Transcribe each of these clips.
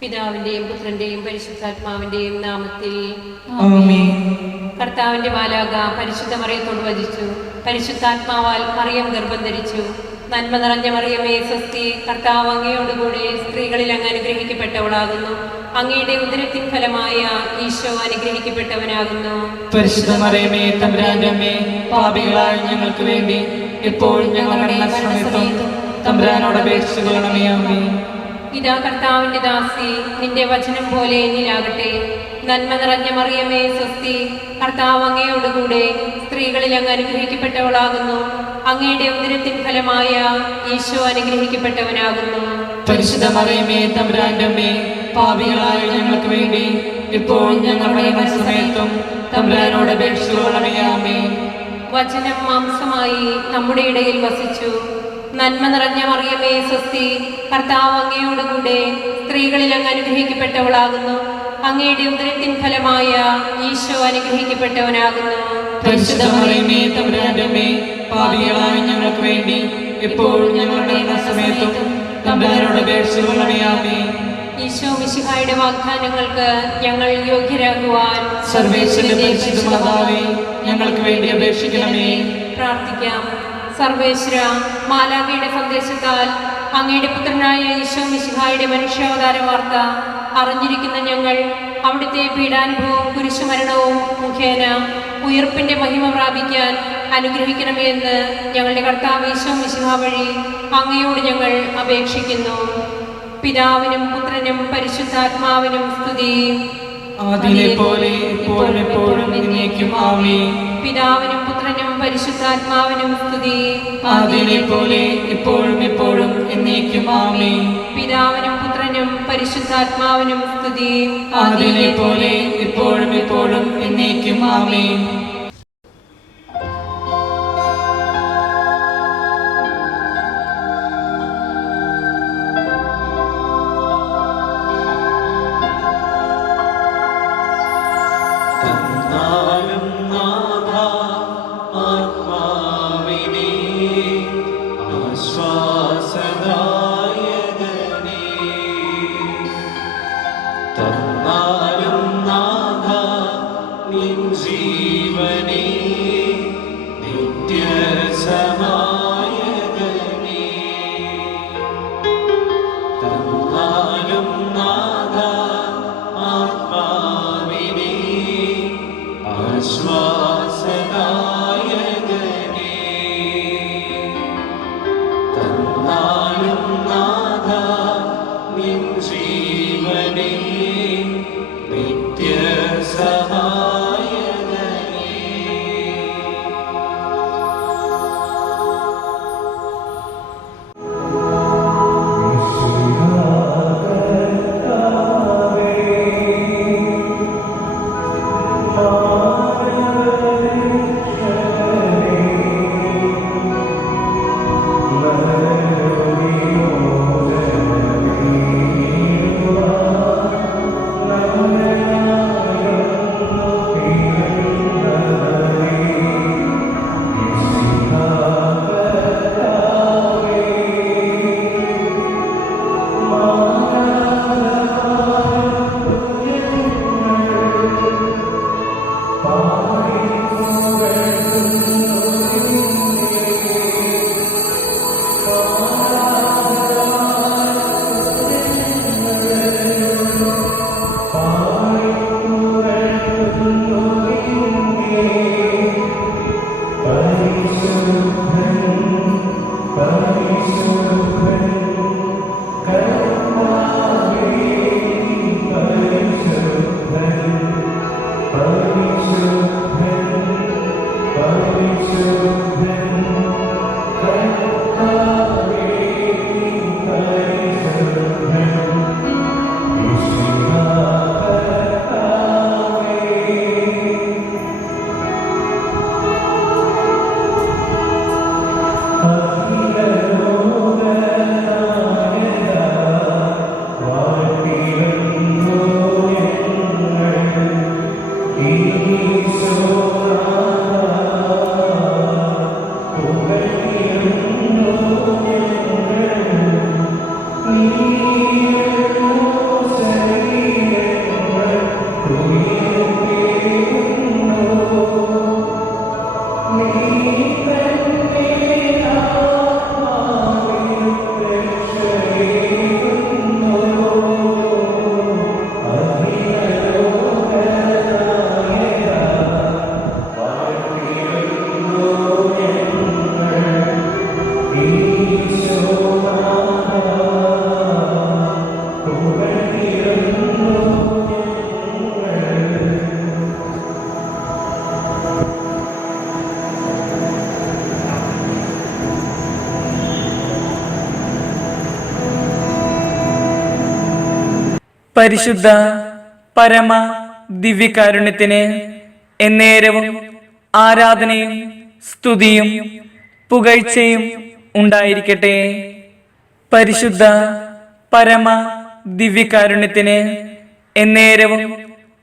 പിതാവിന്റെയും പുത്രന്റെയും പരിശുദ്ധാത്മാവിന്റെയും നാമത്തിൽ ആമേൻ. കർത്താവിന്റെ മാലാഖ പരിശുദ്ധ മറിയത്തോട് വചിച്ചു. പരിശുദ്ധാത്മാവാൽ മറിയം ഗർഭം ധരിച്ചു. നന്മ നിറഞ്ഞ മറിയമേ സ്വസ്തി, കർത്താവ് അങ്ങയോടുകൂടെ സ്ത്രീകളിൽ അങ്ങ് അനുഗ്രഹിക്കപ്പെട്ടവളാകുന്നു. അങ്ങയുടെ ഉദരത്തിൻ ഫലമായ ഈശോ അനുഗ്രഹിക്കപ്പെട്ടവനാകുന്നു. പരിശുദ്ധ മറിയമേ തമ്പുരാന്റെ അമ്മേ, പാപികളായ ഞങ്ങൾക്ക് വേണ്ടി എപ്പോഴും ഞങ്ങളുടെ മരണസമയത്തും തമ്പുരാനോട് അപേക്ഷിച്ചുകൊള്ളണമേ. ആമേൻ. ഇതാ കർത്താവിന്റെ ദാസി, നിന്റെ വചനം പോലെ എന്നിലാകട്ടെ. നന്മ നിറഞ്ഞ മറിയമേ സ്വസ്തി, കർത്താവ് അങ്ങയോടുകൂടെ സ്ത്രീകളിൽ അങ്ങ് അനുഗ്രഹിക്കപ്പെട്ടവളാകുന്നു. അങ്ങയുടെ ഉദരത്തിൻ ഫലമായ ഈശോ അനുഗ്രഹിക്കപ്പെട്ടവനാകുന്നു. പരിശുദ്ധ മറിയമേ തമ്പുരാന്റെ അമ്മേ, പാപികളായ ഞങ്ങൾക്ക് വേണ്ടി എപ്പോഴും ഞങ്ങളുടെ മരണസമയത്തും തമ്പുരാനോട് അപേക്ഷിച്ചുകൊള്ളണമേ. ആമേൻ. വചനം മാംസമായി നമ്മുടെ ഇടയിൽ വസിച്ചു. നന്മ നിറഞ്ഞ മറിയമേ സ്വസ്തി, കർത്താവ് അങ്ങയോടുകൂടെ സ്ത്രീകളിൽ അങ്ങ് അനുഗ്രഹിക്കപ്പെട്ടവളാകുന്നു. അങ്ങയുടെ ഉദരത്തിൻ ഫലമായ ഈശോ അനുഗ്രഹിക്കപ്പെട്ടവനാകുന്നു. പരിശുദ്ധ മറിയമേ തമ്പുരാന്റെ അമ്മേ, പാപികളായ ഞങ്ങൾക്ക് വേണ്ടി എപ്പോഴും ഞങ്ങളുടെ മരണസമയത്തും തമ്പുരാനോട് അപേക്ഷിച്ചുകൊള്ളണമേ. ആമേൻ. ഈശോ മിശിഹായുടെ വാഗ്ദാനങ്ങൾക്ക് ഞങ്ങൾ യോഗ്യരാകുവാൻ സർവേശ്വരന്റെ പരിശുദ്ധ മാതാവേ, ഞങ്ങൾക്ക് വേണ്ടി അപേക്ഷിക്കണമേ. പ്രാർത്ഥിക്കാം. സർവേശ്വര, മാലാഖയുടെ സന്ദേശത്താൽ അങ്ങയുടെ പുത്രനായ ഈശോ മിശിഹായുടെ മനുഷ്യാവതാര വാർത്ത അറിഞ്ഞിരിക്കുന്ന ഞങ്ങൾ അവിടുത്തെ പീഡാനുഭവവും കുരിശുമരണവും മുഖേന ഉയർപ്പിന്റെ മഹിമ പ്രാപിക്കാൻ അനുഗ്രഹിക്കണമേ എന്ന് ഞങ്ങളുടെ കർത്താവ് ഈശോ മിശിഹ വഴി അങ്ങയോട് ഞങ്ങൾ അപേക്ഷിക്കുന്നു. പിതാവിനും പുത്രനും പരിശുദ്ധാത്മാവിനും സ്തുതി. ആദിയിലെ പോലെ ഇപ്പോഴും എപ്പോഴും എന്നേക്കും. ആമേൻ. പിതാവിനും പുത്രനും പരിശുദ്ധാത്മാവിനും സ്തുതി. ആദിയിലെ പോലെ ഇപ്പോഴും എപ്പോഴും എന്നേക്കും. ആമേൻ. പിതാവിനും പുത്രനും പരിശുദ്ധാത്മാവിനും സ്തുതി. ആദിയിലെ പോലെ ഇപ്പോഴും എപ്പോഴും എന്നേക്കും. ആമേൻ. പരിശുദ്ധ പരമ ദിവ്യകാരുണ്യത്തിന് എന്നേരവും ആരാധനയും സ്തുതിയും പുകഴ്ചയും ഉണ്ടായിരിക്കട്ടെ. പരിശുദ്ധ പരമ ദിവ്യകാരുണ്യത്തിന് എന്നേരവും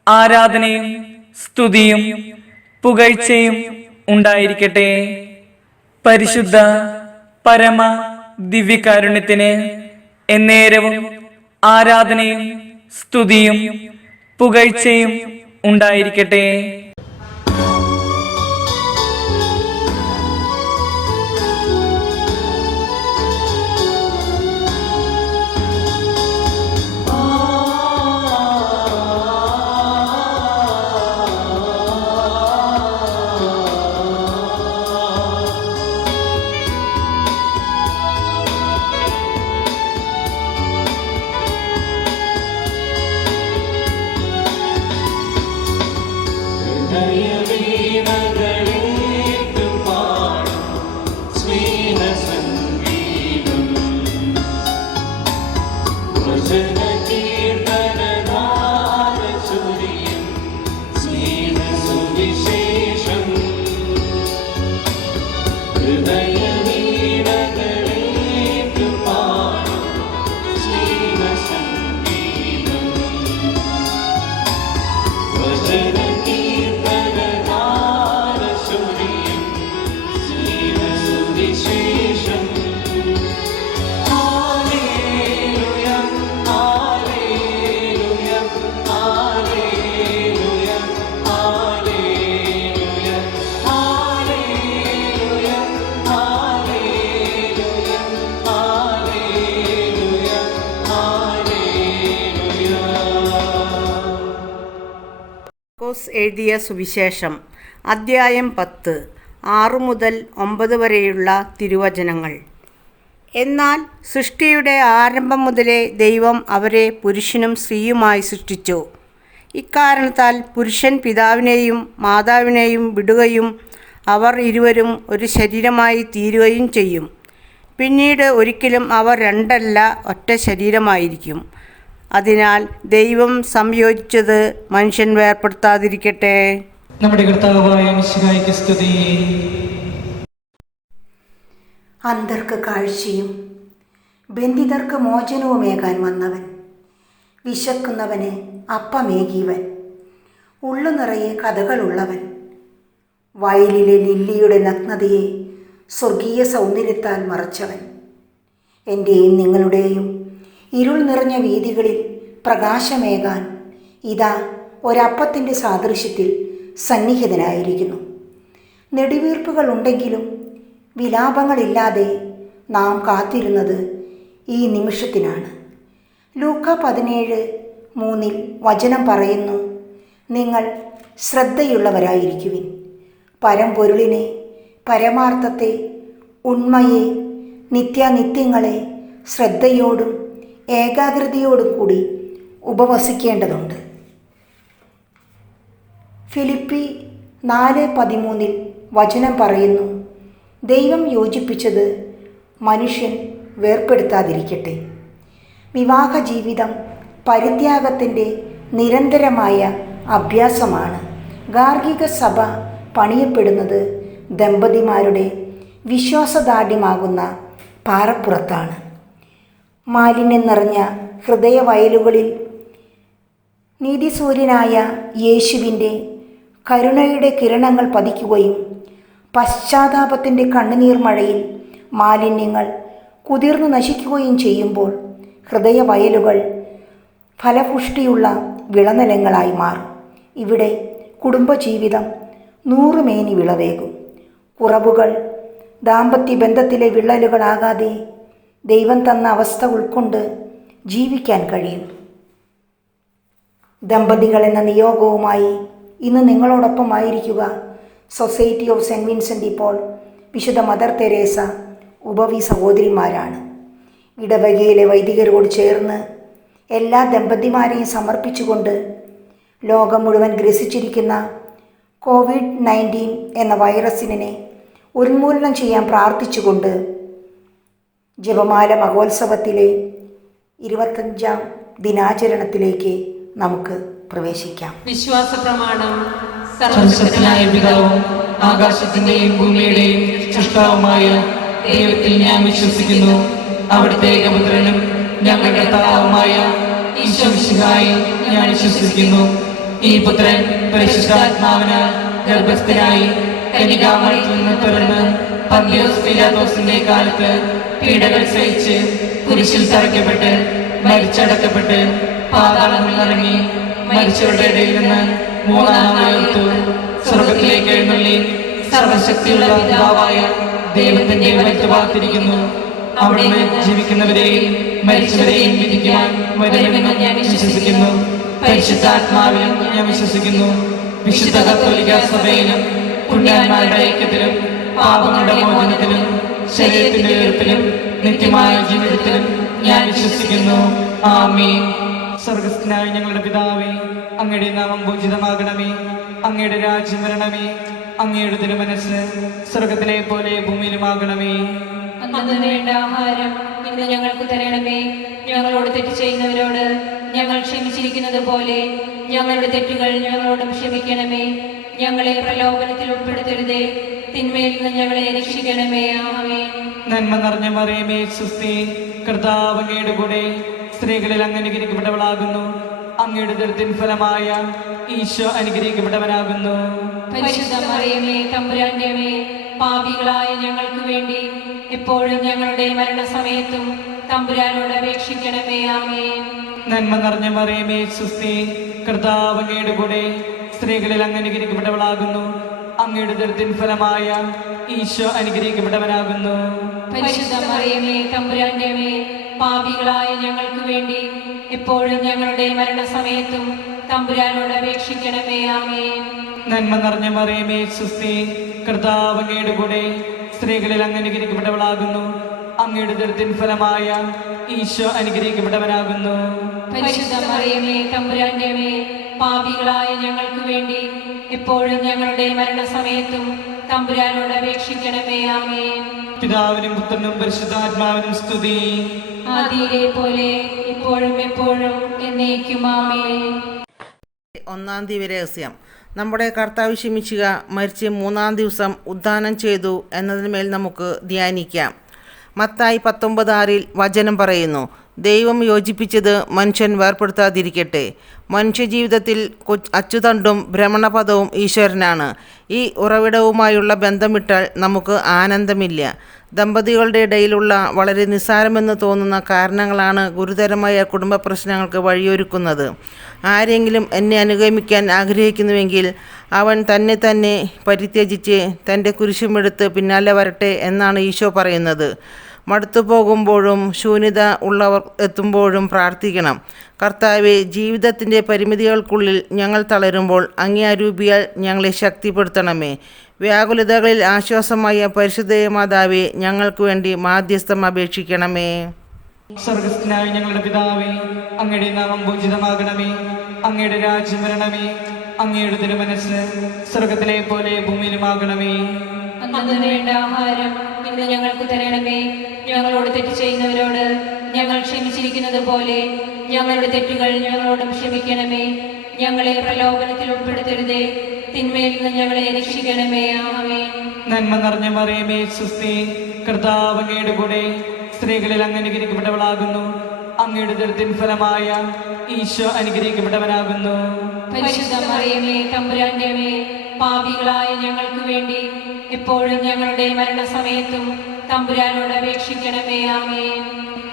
ആരാധനയും സ്തുതിയും പുകഴ്ചയും ഉണ്ടായിരിക്കട്ടെ. പരിശുദ്ധ പരമ ദിവ്യകാരുണ്യത്തിന് എന്നേരവും ആരാധനയും സ്തുതിയും പുകഴ്ചയും ഉണ്ടായിരിക്കട്ടെ. എഴുതിയ സുവിശേഷം അദ്ധ്യായം 10 6 മുതൽ 9 വരെയുള്ള തിരുവചനങ്ങൾ. എന്നാൽ സൃഷ്ടിയുടെ ആരംഭം മുതലേ ദൈവം അവരെ പുരുഷനും സ്ത്രീയുമായി സൃഷ്ടിച്ചു. ഇക്കാരണത്താൽ പുരുഷൻ പിതാവിനെയും മാതാവിനെയും വിടുകയും അവർ ഇരുവരും ഒരു ശരീരമായി തീരുകയും ചെയ്യും. പിന്നീട് ഒരിക്കലും അവർ രണ്ടല്ല, ഒറ്റ ശരീരമായിരിക്കും. അതിനാൽ ദൈവം സംയോജിച്ചത് മനുഷ്യൻ വേർപെടുത്താതിരിക്കട്ടെ. നമ്മുടെ കർത്താവായ മിശിഹായ്ക്ക് സ്തുതി. അന്ധർക്ക് കാഴ്ചയും ബന്ധിതർക്ക് മോചനവുമേകാൻ വന്നവൻ, വിശക്കുന്നവന് അപ്പമേകിയവൻ, ഉള്ളു നിറയെ കഥകളുള്ളവൻ, വയലിലെ ലില്ലിയുടെ നഗ്നതയെ സ്വർഗീയ സൗന്ദര്യത്താൽ മറച്ചവൻ, എൻ്റെയും നിങ്ങളുടെയും ഇരുൾ നിറഞ്ഞ വീഥികളിൽ പ്രകാശമേകാൻ ഇതാ ഒരപ്പത്തിൻ്റെ സാദൃശ്യത്തിൽ സന്നിഹിതനായിരിക്കുന്നു. നെടുവീർപ്പുകൾ ഉണ്ടെങ്കിലും വിലാപങ്ങളില്ലാതെ നാം കാത്തിരുന്നത് ഈ നിമിഷത്തിനാണ്. ലൂക്ക 17:3 വചനം പറയുന്നു, നിങ്ങൾ ശ്രദ്ധയുള്ളവരായിരിക്കുവിൻ. പരമ്പൊരുളിനെ, പരമാർത്ഥത്തെ, ഉണ്മയെ, നിത്യാനിത്യങ്ങളെ ശ്രദ്ധയോടും ഏകാഗ്രതയോടും കൂടി ഉപവസിക്കേണ്ടതുണ്ട്. ഫിലിപ്പി 4:13 വചനം പറയുന്നു, ദൈവം യോജിപ്പിച്ചത് മനുഷ്യൻ വേർപെടുത്താതിരിക്കട്ടെ. വിവാഹ ജീവിതം പരിത്യാഗത്തിൻ്റെ നിരന്തരമായ അഭ്യാസമാണ്. ഗാർഹിക സഭ പണിയപ്പെടുന്നത് ദമ്പതിമാരുടെ വിശ്വാസദാർഢ്യമാകുന്ന പാറപ്പുറത്താണ്. മാലിന്യം നിറഞ്ഞ ഹൃദയവയലുകളിൽ നീതിസൂര്യനായ യേശുവിൻ്റെ കരുണയുടെ കിരണങ്ങൾ പതിക്കുകയും പശ്ചാത്താപത്തിൻ്റെ കണ്ണുനീർ മഴയിൽ മാലിന്യങ്ങൾ കുതിർന്നു നശിക്കുകയും ചെയ്യുമ്പോൾ ഹൃദയവയലുകൾ ഫലപുഷ്ടിയുള്ള വിളനിലങ്ങളായി മാറും. ഇവിടെ കുടുംബജീവിതം 100 മേനി വിളവേകും. കുറവുകൾ ദാമ്പത്യ ബന്ധത്തിലെ വിള്ളലുകളാകാതെ ദൈവം തന്ന അവസ്ഥ ഉൾക്കൊണ്ട് ജീവിക്കാൻ കഴിയും. ദമ്പതികൾ എന്ന നിയോഗവുമായി ഇന്ന് നിങ്ങളോടൊപ്പമായിരിക്കുക Society of Saint Vincent de Paul, വിശുദ്ധ മദർ തെരേസ ഉപവി സഹോദരിമാരാണ്. ഇടവകയിലെ വൈദികരോട് ചേർന്ന് എല്ലാ ദമ്പതിമാരെയും സമർപ്പിച്ചുകൊണ്ട് ലോകം മുഴുവൻ ഗ്രസിച്ചിരിക്കുന്ന COVID-19 എന്ന വൈറസിനെ ഉന്മൂലനം ചെയ്യാൻ പ്രാർത്ഥിച്ചുകൊണ്ട് ജപമാല മഹോത്സവത്തിലെ 25ാം ദിനാചരണത്തിലേക്ക് നമുക്ക് പ്രവേശിക്കാം. വിശ്വാസ പ്രമാണം. സർവശക്തനായ പിതാവും ആകാശത്തിന്റെയും ഭൂമിയുടെയും സൃഷ്ടാവുമായ ദൈവത്തിൽ ഞാൻ വിശ്വസിക്കുന്നു. അവിടുത്തെ ഏകപുത്രനും ഞങ്ങളുടെ കർത്താവുമായ ഈശോ മിശിഹായിൽ ഞാൻ വിശ്വസിക്കുന്നു. ഈ പുത്രൻ പരിശുദ്ധാത്മാവിനാൽ ഗർഭസ്ഥനായി കന്യകാമറിയത്തിൽ നിന്ന് പിറന്ന് പന്തിയോസ് പീലാത്തോസിന്റെ കാലത്ത് പീഡകൾ സഹിച്ച് കുരിശിൽ തറയ്ക്കപ്പെട്ട് മരിച്ചടക്കപ്പെട്ട് പാതാളങ്ങളിൽ ഇറങ്ങി മരിച്ചവരുടെ ഇടയിൽ നിന്ന് മൂന്നാം നാൾ ഉയർത്തു. സ്വർഗത്തിലേക്ക് എഴുന്നള്ളി സർവശക്തിയുള്ള പിതാവായ ദൈവത്തിന്റെ വലത്തുഭാഗത്തിരിക്കുന്നു. അവിടുന്ന് ജീവിക്കുന്നവരെയും മരിച്ചവരെയും വിധിക്കുവാൻ വരുമെന്ന് ഞാൻ വിശ്വസിക്കുന്നു. പരിശുദ്ധാത്മാവിലും ഞാൻ വിശ്വസിക്കുന്നു. വിശുദ്ധ കത്തോലിക്ക സഭയിലും പുണ്യവാന്മാരുടെ ഐക്യത്തിലും പാപങ്ങളുടെ മോചനത്തിലും ശരീരത്തിന്റെ ഉയർപ്പിലും നിത്യമായ ജീവിതത്തിലും ഞാൻ വിശ്വസിക്കുന്നു. ആമേൻ. സ്വർഗസ്ഥനായ ഞങ്ങളുടെ പിതാവേ, അങ്ങയുടെ നാമം പൂജിതമാകണമേ. അങ്ങയുടെ രാജ്യം വരണമേ. അങ്ങയുടെ തിരുമനസ്സ് സ്വർഗത്തിലെ പോലെ ഭൂമിയിലുമാകണമേ. അന്നു വേണ്ട ആഹാരം ഇന്ന് ഞങ്ങൾക്ക് തരണമേ. ഞങ്ങളോട് തെറ്റ് ചെയ്യുന്നവരോട് ഞങ്ങൾ ക്ഷമിച്ചിരിക്കുന്നത് പോലെ ഞങ്ങളുടെ തെറ്റുകൾ ഞങ്ങളോടും ക്ഷമിക്കണമേ. ഞങ്ങളെ പ്രലോഭനത്തിൽ ഉൾപ്പെടുത്തരുതേ, തിന്മയിൽ നിന്ന് ഞങ്ങളെ രക്ഷിക്കണമേ. ആമേൻ. നന്മ നിറഞ്ഞ മറിയമേ, സ്വസ്തി. കർത്താവ് അങ്ങയുടെ കൂടെ സ്ത്രീകളിൽ അങ്ങ് അനുഗ്രഹിക്കപ്പെട്ടവളാകുന്നു. അങ്ങയുടെ ദുരിതത്തിൻ ഫലമായ ഈശോ അനുഗ്രഹിക്കപ്പെട്ടവനാകുന്നു. പരിശുദ്ധ മറിയമേ, തമ്പുരാന്റെ അമ്മേ, പാപികളായ ഞങ്ങൾക്ക് വേണ്ടി എപ്പോഴും ഞങ്ങളുടെ മരണസമയത്തും തമ്പുരാനോട് അപേക്ഷിക്കണമേ. ആമേൻ. നന്മ നിറഞ്ഞ മറിയമേ, സ്വസ്തി. കർത്താവ് അങ്ങയുടെ കൂടെ സ്ത്രീകളിൽ അങ്ങ് അനുഗ്രഹിക്കപ്പെട്ടവളാകുന്നു. അങ്ങയുടെ ദുരിതത്തിൻ ഫലമായ ഈശോ അനുഗ്രഹിക്കപ്പെട്ടവനാകുന്നു. പരിശുദ്ധ മറിയമേ, തമ്പുരാന്റെ അമ്മേ, പാപികളായ ഞങ്ങൾക്ക് വേണ്ടി എപ്പോഴും ഞങ്ങളുടെ മരണസമയത്തും തമ്പുരാനോട് അപേക്ഷിക്കണമേ. ആമേൻ. നന്മ നിറഞ്ഞ മറിയമേ, സ്വസ്തി. കർത്താവ് അങ്ങയുടെ കൂടെ സ്ത്രീകളിൽ അങ്ങ് അനുഗ്രഹിക്കപ്പെട്ടവളാകുന്നു. അങ്ങയുടെ ദുരിതത്തിൻ ഫലമായ ഈശോ അനുഗ്രഹിക്കപ്പെട്ടവനാകുന്നു. പരിശുദ്ധ മറിയമേ, തമ്പുരാന്റെ അമ്മേ, പാപികളായ ഞങ്ങൾക്ക് വേണ്ടി എപ്പോഴും ഞങ്ങളുടെ മരണസമയത്തും തമ്പുരാനോട് അപേക്ഷിക്കണമേ. ആമേൻ. പിതാവിനും പുത്രനും പരിശുദ്ധാത്മാവിനും സ്തുതി. ആദിയിലെ പോലെ ഇപ്പോഴും എപ്പോഴും എന്നേക്കും. ആമേൻ. ഒന്നാം ദിവരഹസ്യം. നമ്മുടെ കർത്താവ് ശമിച്ചുക മരിച്ച് മൂന്നാം ദിവസം ഉദ്ധാനം ചെയ്തു എന്നതിന്മേൽ നമുക്ക് ധ്യാനിക്കാം. മത്തായി 19:6 വചനം പറയുന്നു, ദൈവം യോജിപ്പിച്ചത് മനുഷ്യൻ വേർപ്പെടുത്താതിരിക്കട്ടെ. മനുഷ്യജീവിതത്തിൽ അച്ചുതണ്ടും ഭ്രമണപഥവും ഈശ്വരനാണ്. ഈ ഉറവിടവുമായുള്ള ബന്ധം വിട്ടാൽ നമുക്ക് ആനന്ദമില്ല. ദമ്പതികളുടെ ഇടയിലുള്ള വളരെ നിസ്സാരമെന്ന് തോന്നുന്ന കാരണങ്ങളാണ് ഗുരുതരമായ കുടുംബ പ്രശ്നങ്ങൾക്ക് വഴിയൊരുക്കുന്നത്. ആരെങ്കിലും എന്നെ അനുഗമിക്കാൻ ആഗ്രഹിക്കുന്നുവെങ്കിൽ അവൻ തന്നെ പരിത്യജിച്ച് തൻ്റെ കുരിശുമെടുത്ത് പിന്നാലെ വരട്ടെ എന്നാണ് ഈശോ പറയുന്നത്. മടുത്തു പോകുമ്പോഴും ശൂന്യത ഉള്ളവർ എത്തുമ്പോഴും പ്രാർത്ഥിക്കണം. കർത്താവെ, ജീവിതത്തിൻ്റെ പരിമിതികൾക്കുള്ളിൽ ഞങ്ങൾ തളരുമ്പോൾ അങ്ങേ അരൂപിയാൽ ഞങ്ങളെ ശക്തിപ്പെടുത്തണമേ. വ്യാകുലതകളിൽ ആശ്വാസമായ പരിശുദ്ധ മാതാവേ, ഞങ്ങൾക്ക് വേണ്ടി മാധ്യസ്ഥം അപേക്ഷിക്കണമേ. സ്വർഗസ്ഥനായ ഞങ്ങളുടെ പിതാവേ, അങ്ങയുടെ നാമം പൂജിതമാകണമേ. അങ്ങയുടെ രാജ്യം വരണമേ. അങ്ങയുടെ തിരുമനസ്സ് സ്വർഗത്തിലെ പോലെ ഭൂമിയിലുമാകണമേ. അന്നു വേണ്ട ആഹാരം ഇന്ന് ഞങ്ങൾക്ക് തരണമേ. ഞങ്ങളോട് തെറ്റ് ചെയ്യുന്നവരോട് ഞങ്ങൾ ക്ഷമിച്ചിരിക്കുന്നത് പോലെ ഞങ്ങളുടെ തെറ്റുകൾ ഞങ്ങളോടും ക്ഷമിക്കണമേ. ഞങ്ങളെ പ്രലോഭനത്തിൽ ഉൾപ്പെടുത്തരുതേ, തിന്മയിൽ നിന്ന് ഞങ്ങളെ രക്ഷിക്കണമേ. ആമേൻ. നന്മ നിറഞ്ഞ മറിയമേ, സ്വസ്തി. കർത്താവ് അങ്ങയുടെ കൂടെ സ്ത്രീകളിൽ അങ്ങ് അനുഗ്രഹിക്കപ്പെട്ടവളാകുന്നു. അങ്ങയുടെ ദുരിതത്തിൻ ഫലമായ ഈശോ അനുഗ്രഹിക്കപ്പെട്ടവനാകുന്നു. പരിശുദ്ധ മറിയമേ, തമ്പുരാന്റെ അമ്മേ, പാപികളായ ഞങ്ങൾക്ക് വേണ്ടി എപ്പോഴും ഞങ്ങളുടെ മരണസമയത്തും തമ്പുരാനോട് അപേക്ഷിക്കണമേ. ആമേൻ.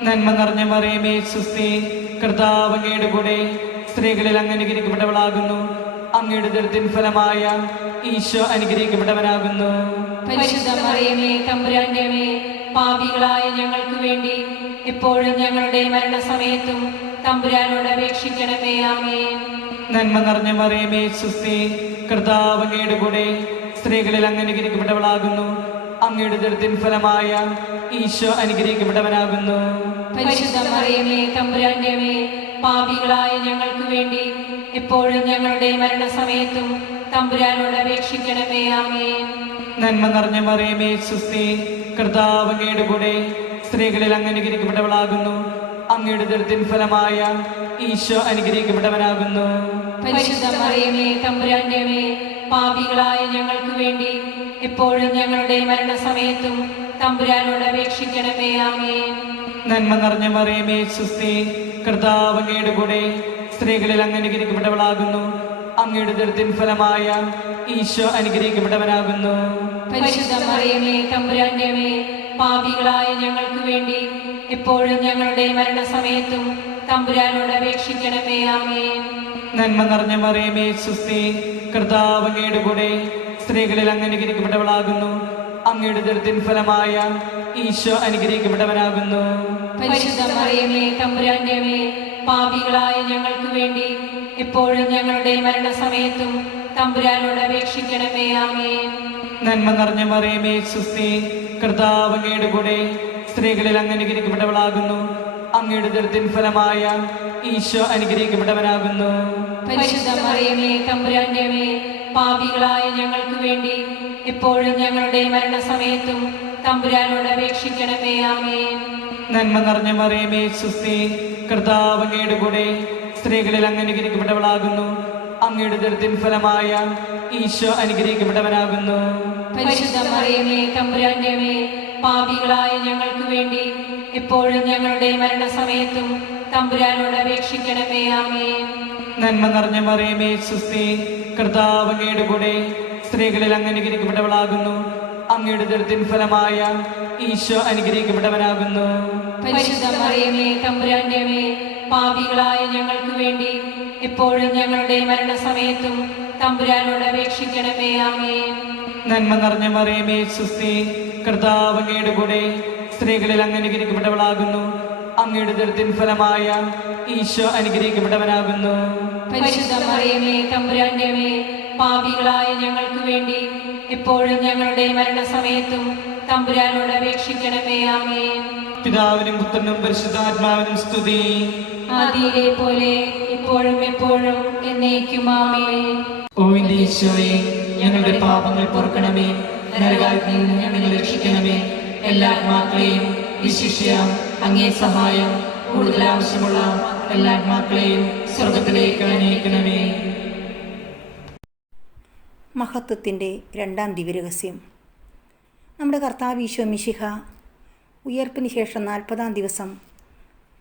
നന്മ നിറഞ്ഞ മറിയമേ, സ്വസ്തി. കർത്താവ് അങ്ങയുടെ കൂടെ സ്ത്രീകളിൽ അങ്ങ് അനുഗ്രഹിക്കപ്പെട്ടവളാകുന്നു. അങ്ങയുടെ ദുരിതത്തിൻ ഫലമായ ഈശോ അനുഗ്രഹിക്കപ്പെട്ടവനാകുന്നു. പരിശുദ്ധ മറിയമേ, തമ്പുരാന്റെ അമ്മേ, പാപികളായ ഞങ്ങൾക്ക് വേണ്ടി എപ്പോഴും ഞങ്ങളുടെ മരണസമയത്തും തമ്പുരാനോട് അപേക്ഷിക്കണമേ. ആമേൻ. നന്മ നിറഞ്ഞ മറിയമേ, സ്വസ്തി. കർത്താവ് അങ്ങയുടെ കൂടെ സ്ത്രീകളിൽ അങ്ങ് അനുഗ്രഹിക്കപ്പെട്ടവളാകുന്നു. അങ്ങയുടെ ദുരിതത്തിൻ ഫലമായ ഈശോ അനുഗ്രഹിക്കപ്പെട്ടവനാകുന്നു. പരിശുദ്ധ മറിയമേ, തമ്പുരാന്റെ അമ്മേ, പാപികളായ ഞങ്ങൾക്ക് വേണ്ടി എപ്പോഴും ഞങ്ങളുടെ മരണസമയത്തും തമ്പുരാനോട് അപേക്ഷിക്കണമേ. ആമേൻ. നന്മ നിറഞ്ഞ മറിയമേ, സ്വസ്തി. കർത്താവ് അങ്ങയുടെ കൂടെ സ്ത്രീകളിൽ അങ്ങ് അനുഗ്രഹിക്കപ്പെട്ടവളാകുന്നു. അങ്ങയുടെ ദുരിതത്തിൻ ഫലമായ ഈശോ അനുഗ്രഹിക്കപ്പെട്ടവനാകുന്നു. പരിശുദ്ധ മറിയമേ തമ്പുരാന്റെ അമ്മേ, പാപികളായ ഞങ്ങൾക്ക് വേണ്ടി എപ്പോഴും ഞങ്ങളുടെ മരണസമയത്തും തമ്പുരാനോട് അപേക്ഷിക്കണമേ. ആമേൻ. നന്മ നിറഞ്ഞ മറിയമേ സുസ്തി, കർത്താവ് അങ്ങയുടെ കൂടെ സ്ത്രീകളിൽ അങ്ങ് അനുഗ്രഹിക്കപ്പെട്ടവളാകുന്നു. അങ്ങയുടെ ഉദരത്തിൻ ഫലമായ ഈശോ അനുഗ്രഹിക്കപ്പെട്ടവനാകുന്നു. പരിശുദ്ധ മറിയമേ തമ്പുരാന്റെ അമ്മേ, പാപികളായ ഞങ്ങൾക്ക് വേണ്ടി എപ്പോഴും ഞങ്ങളുടെ മരണസമയത്തും തമ്പുരാനോട് അപേക്ഷിക്കണമേ. ആമേൻ. നന്മ നിറഞ്ഞ മറിയമേ സുസ്തി, കർത്താവ് അങ്ങയുടെ കൂടെ സ്ത്രീകളിൽ അങ്ങ് അനുഗ്രഹിക്കപ്പെട്ടവളാകുന്നു. അങ്ങയുടെ ഉദരത്തിൻ ഫലമായ ഈശോ അനുഗ്രഹിക്കപ്പെട്ടവനാകുന്നു. പരിശുദ്ധ മറിയമേ തമ്പുരാന്റെ അമ്മേ, പാപികളായ ഞങ്ങൾക്ക് വേണ്ടി എപ്പോഴും ഞങ്ങളുടെ മരണസമയത്തും തമ്പുരാനോട് അപേക്ഷിക്കണമേ. ആമേൻ. നന്മ നിറഞ്ഞ മറിയമേ സുസ്തി, കർത്താവ് അങ്ങയുടെ കൂടെ സ്ത്രീകളിൽ അങ്ങ് അനുഗ്രഹിക്കപ്പെട്ടവളാകുന്നു. അങ്ങയുടെ ഉദരത്തിൻ ഫലമായ ഈശോ അനുഗ്രഹിക്കപ്പെട്ടവനാകുന്നു. പരിശുദ്ധ മറിയമേ തമ്പുരാന്റെ അമ്മേ, പാപികളായ ഞങ്ങൾക്ക് വേണ്ടി എപ്പോഴും ഞങ്ങളുടെ മരണസമയത്തും തമ്പുരാനോട് അപേക്ഷിക്കണമേ. ആമേൻ. നന്മ നിറഞ്ഞ മറിയമേ സുസ്തി, കർത്താവ് അങ്ങയുടെ കൂടെ സ്ത്രീകളിൽ അങ്ങ് അനുഗ്രഹിക്കപ്പെട്ടവളാകുന്നു. അങ്ങയുടെ ഉദരത്തിൻ ഫലമായ ഈശോ അനുഗ്രഹിക്കപ്പെട്ടവനാകുന്നു. പരിശുദ്ധ മറിയമേ തമ്പുരാന്റെ അമ്മേ, പാപികളായ ഞങ്ങൾക്ക് വേണ്ടി എപ്പോഴും ഞങ്ങളുടെ മരണസമയത്തും തമ്പുരാനോട് അപേക്ഷിക്കണമേ. ആമേൻ. നന്മ നിറഞ്ഞ മറിയമേ സുസ്തി, കർത്താവ് അങ്ങയുടെ കൂടെ സ്ത്രീകളിൽ അങ്ങ് അനുഗ്രഹിക്കപ്പെട്ടവളാകുന്നു. അങ്ങയുടെ ഉദരത്തിൻ ഫലമായ ഈശോ അനുഗ്രഹിക്കപ്പെട്ടവനാകുന്നു. പരിശുദ്ധ മറിയമേ തമ്പുരാന്റെ അമ്മേ, പാപികളായ ഞങ്ങൾക്ക് വേണ്ടി എപ്പോഴും ഞങ്ങളുടെ മരണസമയത്തും തമ്പുരാനോട് അപേക്ഷിക്കണമേ. ആമേൻ. നന്മ നിറഞ്ഞ മറിയമേ സുസ്തി, കർത്താവ് അങ്ങയുടെ കൂടെ സ്ത്രീകളിൽ അങ്ങ് അനുഗ്രഹിക്കപ്പെട്ടവളാകുന്നു. അങ്ങയുടെ ഉദരത്തിൻ ഫലമായ ഈശോ അനുഗ്രഹിക്കപ്പെട്ടവനാകുന്നു. പരിശുദ്ധ മറിയമേ തമ്പുരാന്റെ അമ്മേ, പാപികളായ ഞങ്ങൾക്ക് വേണ്ടി എപ്പോഴും ഞങ്ങളുടെ മരണസമയത്തും തമ്പുരാനോട് അപേക്ഷിക്കണമേ. ആമേൻ. പിതാവിനും പുത്രനും പരിശുദ്ധാത്മാവിനും സ്തുതി. ആദിയിലെ പോലെ ഇപ്പോഴും എപ്പോഴും എന്നേക്കും. ആമേൻ. ഓ എന്റെ ഈശോയെ, ഞങ്ങളുടെ പാപങ്ങൾ പൊറുക്കണമേ. നരകാഗ്നിയിൽ നിന്ന് ഞങ്ങളെ രക്ഷിക്കണമേ. എല്ലാ ആത്മാക്കളെയും വിശിഷ്യ അങ്ങേ സഹായം കൂടുതൽ ആവശ്യമുള്ള എല്ലാ ആത്മാക്കളെയും സ്വർഗത്തിലേക്ക് അനയിക്കണമേ. മഹത്വത്തിൻ്റെ രണ്ടാം ദിവ്യരഹസ്യം. നമ്മുടെ കർത്താവ് ഈശോ മിശിഹ ഉയർപ്പിന് ശേഷം 40-ാം ദിവസം